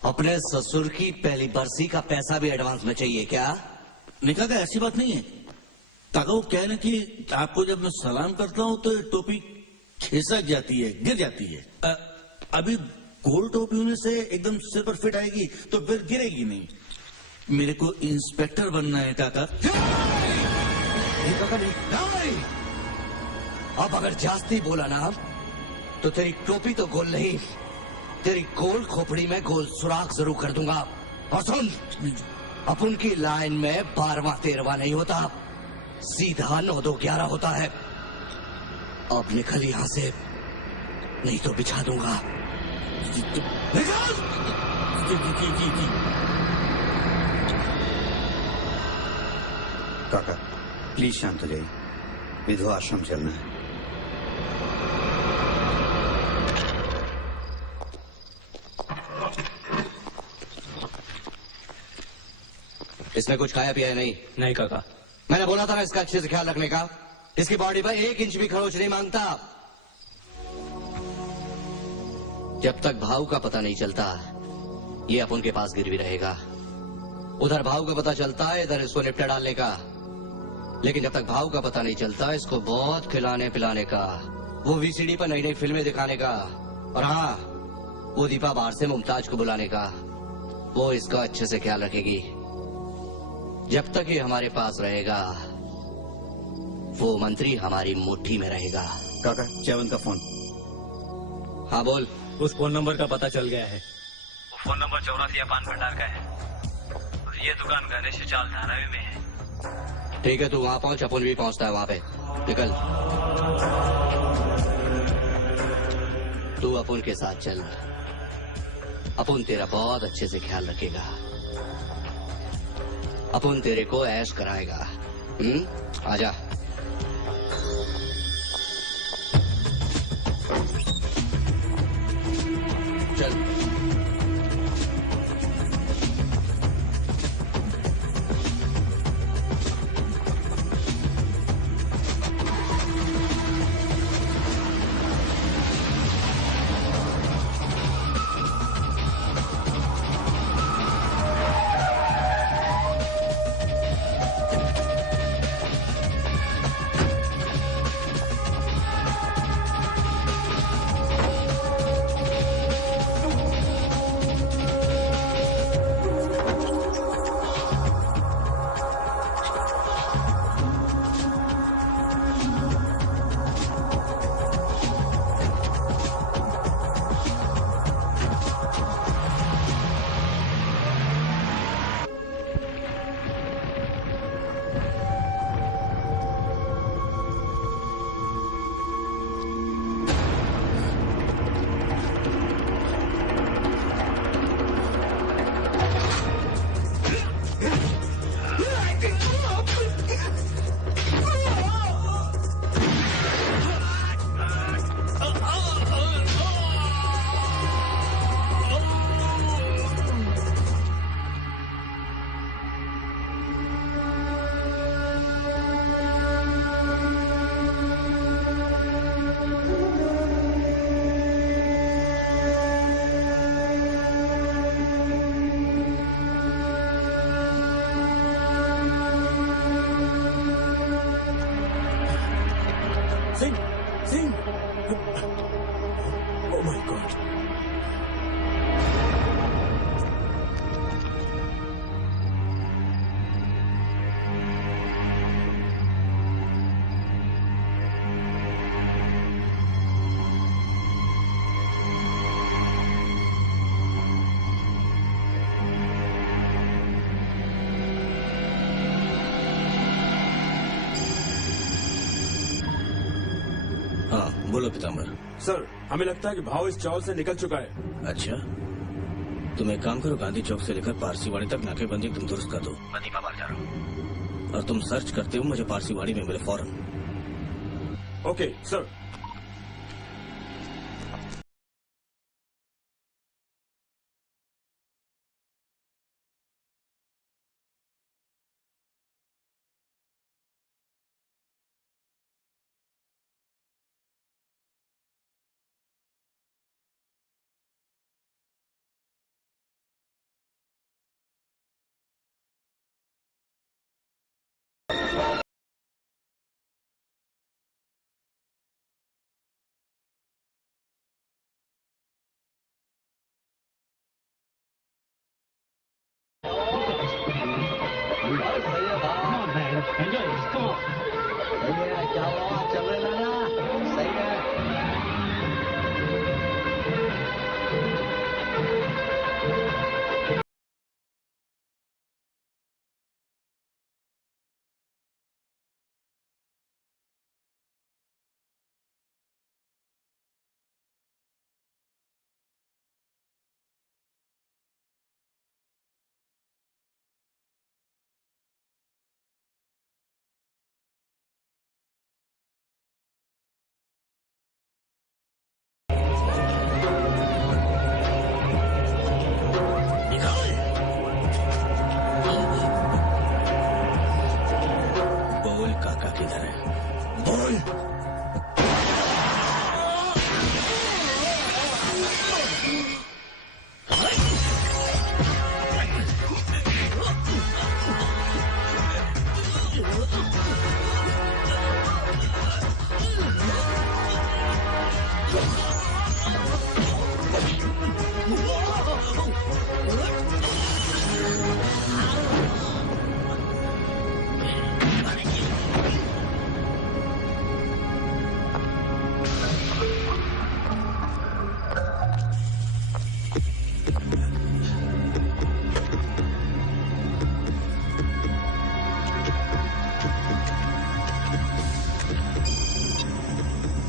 अपने ससुर की पहली बरसी का पैसा भी एडवांस में चाहिए क्या? नहीं काका ऐसी बात नहीं है। काका वो क्या है ना कि आपको जब मैं सलाम करता हूँ तो टोपी खिसक जाती है, गिर जाती है। अभी गोल टोपी होने से एकदम सिर पर फिट आएगी तो फिर गिरेगी नहीं। मेरे को इंस्पेक्टर बनना है काका। काका नहीं। अब अगर जास्ती बोला ना तो तेरी टोपी तो गोल नहीं, तेरी गोल खोपड़ी में गोल सुराख जरूर कर दूंगा। और सुन, अपन की लाइन में 12वां 13वां नहीं होता, सीधा 9-2-11 होता है। अब निकल यहां से, नहीं तो बिछा दूंगा। निकल! काका प्लीज शांत हो जाइए, विधवा आश्रम चलना है। इसने कुछ खाया पिया है? नहीं काका। मैंने बोला था ना इसका अच्छे से ख्याल रखने का। इसकी बॉडी पर 1 इंच भी खरोच नहीं मांगता। जब तक भाव का पता नहीं चलता ये अपन के पास गिरवी रहेगा। उधर भाव का पता चलता है, इधर इसको निपटा डालने का। लेकिन जब तक भाव का पता नहीं चलता इसको बहुत खिलाने पिलाने का, वो वीसीडी पर नई नई फिल्में दिखाने का, और हाँ वो दीपा बाहर से मुमताज को बुलाने का। वो इसका अच्छे से ख्याल रखेगी। जब तक ये हमारे पास रहेगा वो मंत्री हमारी मुट्ठी में रहेगा। काका चैवन का फोन। हाँ बोल। उस फोन नंबर का पता चल गया है। वो फोन नंबर 84 पान भंडार का है और ये दुकान गणेश चाल धारावी में है। ठीक है तू वहां पहुंच, अपन भी पहुंचता है वहां पे। निकल। तू अपन के साथ चल, अपन तेरा बहुत अच्छे से ख्याल रखेगा। अपन तेरे को ऐश कराएगा। आजा। चल। बोलो पीताम्बर। सर, हमें लगता है कि भाव इस चौल से निकल चुका है। अच्छा, तुम एक काम करो, गांधी चौक से लेकर पारसीवाड़ी तक नाकेबंदी तुम दुरुस्त कर दो। मैं दीपा बाहर जा रहा हूँ और तुम सर्च करते हो, मुझे पारसीवाड़ी में मिले फौरन। Okay sir.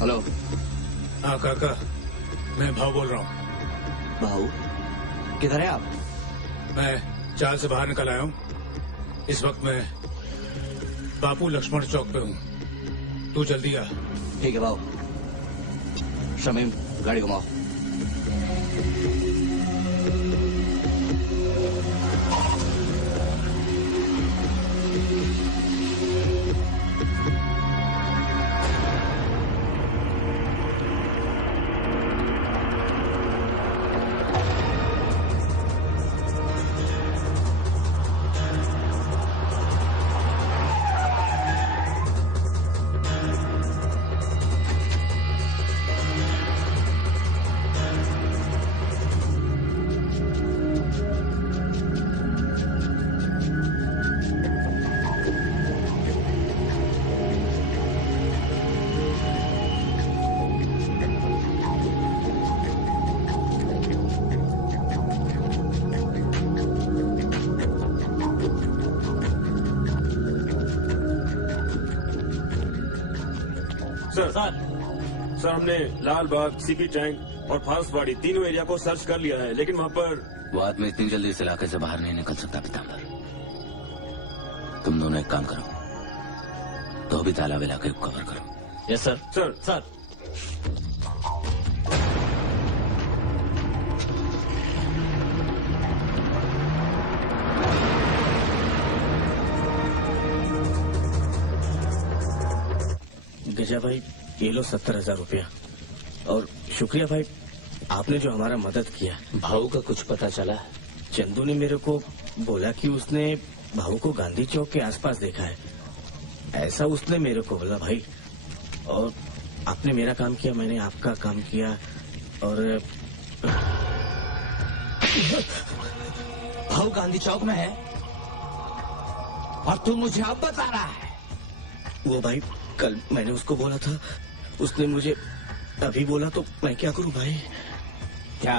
हेलो। हाँ काका, मैं भाव बोल रहा हूँ। भाऊ, किधर है आप? मैं चाल से बाहर निकल आया हूँ। इस वक्त मैं बापू लक्ष्मण चौक पे हूँ। तू जल्दी आ। ठीक है भाऊ। शमीम, गाड़ी घुमाओ। सर, हमने लाल बाग, सीपी टैंक और फारसवाड़ी तीनों एरिया को सर्च कर लिया है, लेकिन वहाँ पर वो आदमी इतनी जल्दी इस इलाके से बाहर नहीं निकल सकता पीताम्बर। तुम दोनों एक काम करो, तो भी तालाब इलाके को कवर करो। Yes sir. सर। सर, गजा भाई, ये लो 70,000 रुपया। और शुक्रिया भाई, आपने जो हमारा मदद किया। भाऊ का कुछ पता चला? चंदू ने मेरे को बोला कि उसने भाऊ को गांधी चौक के आसपास देखा है, ऐसा उसने मेरे को बोला भाई। और आपने मेरा काम किया, मैंने आपका काम किया। और भाऊ गांधी चौक में है और तू मुझे अब बता रहा है? वो भाई, कल मैंने उसको बोला था, उसने मुझे अभी बोला, तो मैं क्या करूं भाई? क्या?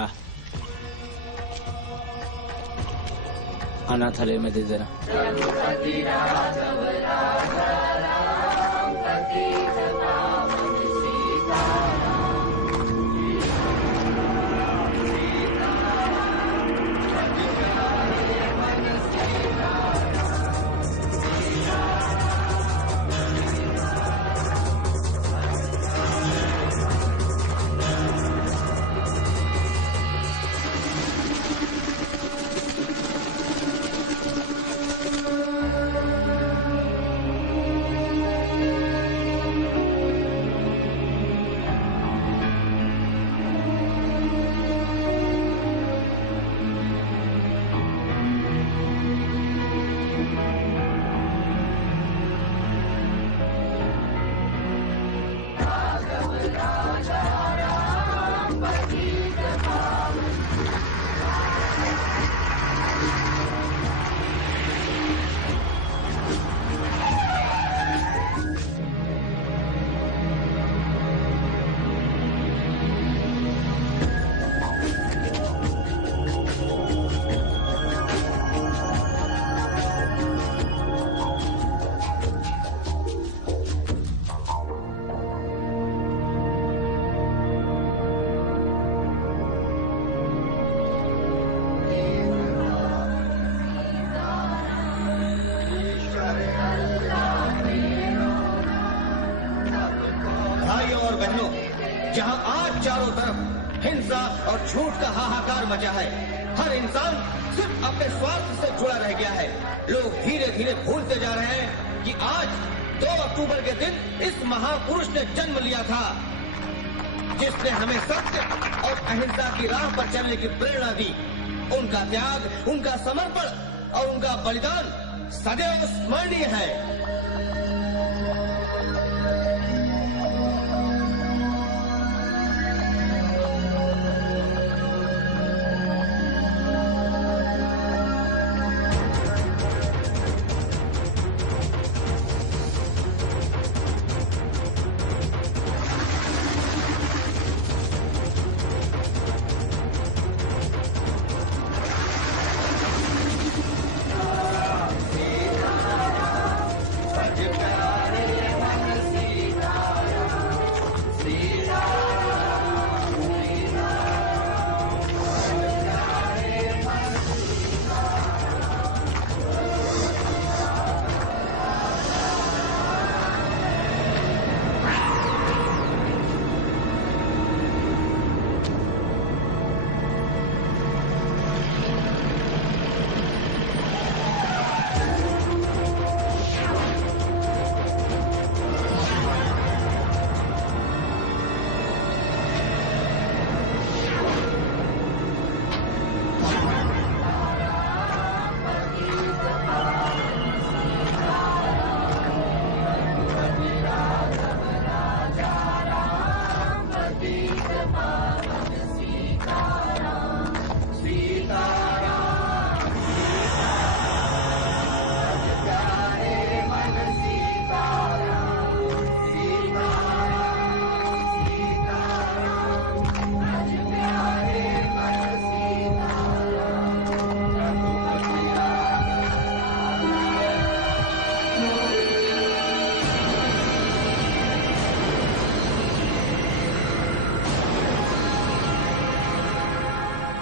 अनाथालय में दे देना। और झूठ का हाहाकार मचा है। हर इंसान सिर्फ अपने स्वार्थ से जुड़ा रह गया है। लोग धीरे धीरे भूलते जा रहे हैं कि आज 2 अक्टूबर के दिन इस महापुरुष ने जन्म लिया था, जिसने हमें सत्य और अहिंसा की राह पर चलने की प्रेरणा दी। उनका त्याग, उनका समर्पण और उनका बलिदान सदैव स्मरणीय है।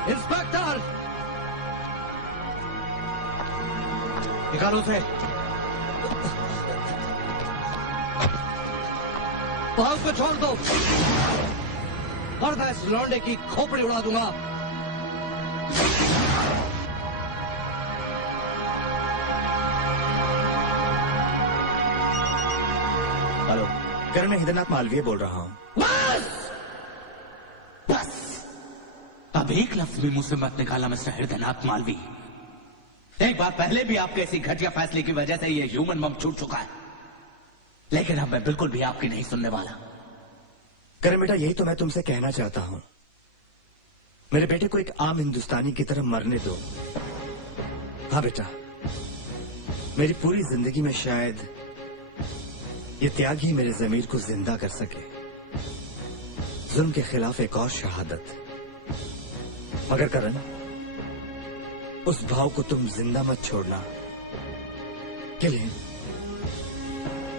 इंस्पेक्टर, निकालो उसे। पाउस को छोड़ दो, वरना इस लौंडे की खोपड़ी उड़ा दूंगा। हेलो, करण, मैं हिदरनाथ मालवीय बोल रहा हूँ। अब एक लफ्ज भी मुझसे मत निकाला मिस्टर हृदयनाथ मालवी। एक बार पहले भी आपके ऐसी घटिया फैसले की वजह से ये ह्यूमन बम छूट चुका है, लेकिन अब मैं बिल्कुल भी आपकी नहीं सुनने वाला। करण बेटा, यही तो मैं तुमसे कहना चाहता हूं। मेरे बेटे को एक आम हिंदुस्तानी की तरह मरने दो। हाँ बेटा, मेरी पूरी जिंदगी में शायद ये त्याग ही मेरे जमीर को जिंदा कर सके। जुल्म के खिलाफ एक और शहादत। मगर करण, उस भाव को तुम जिंदा मत छोड़ना। Kill him.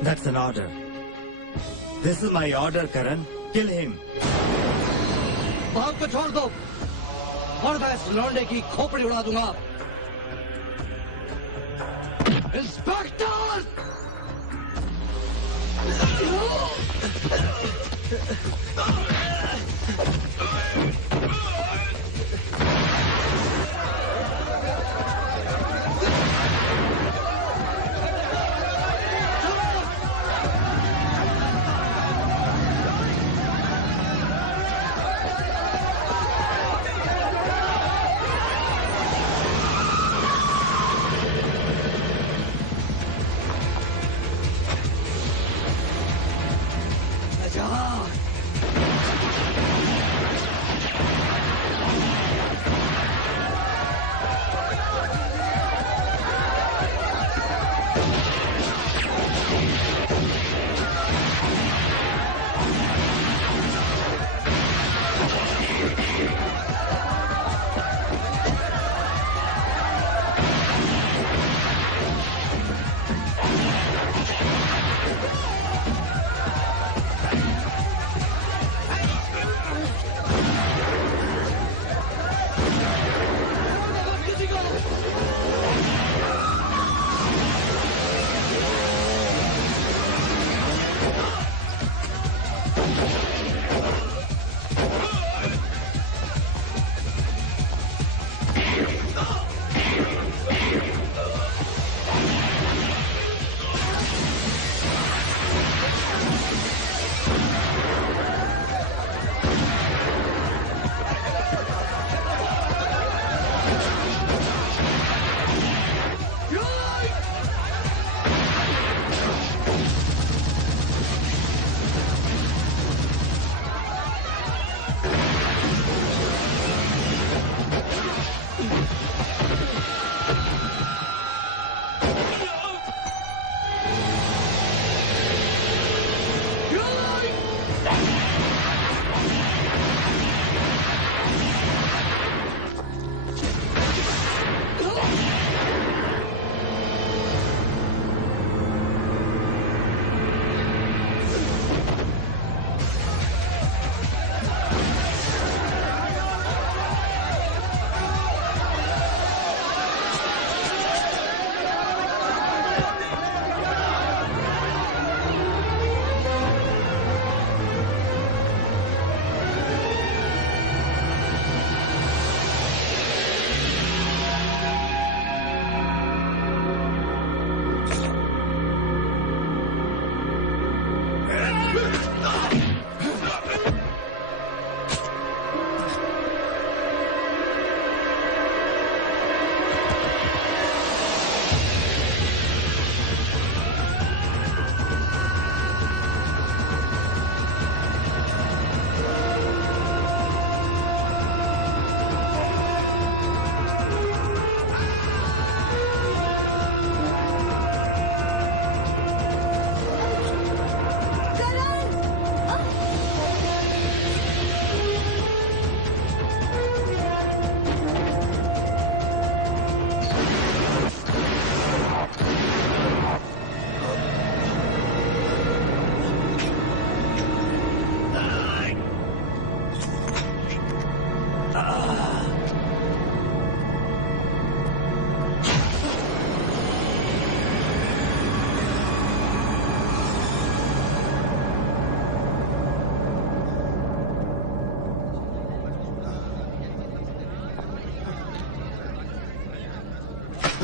That's an order. This is my order Karan. Kill him. भाव को छोड़ दो, वरना इस लौंडे की खोपड़ी उड़ा दूंगा। इंस्पेक्टर!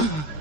हाँ।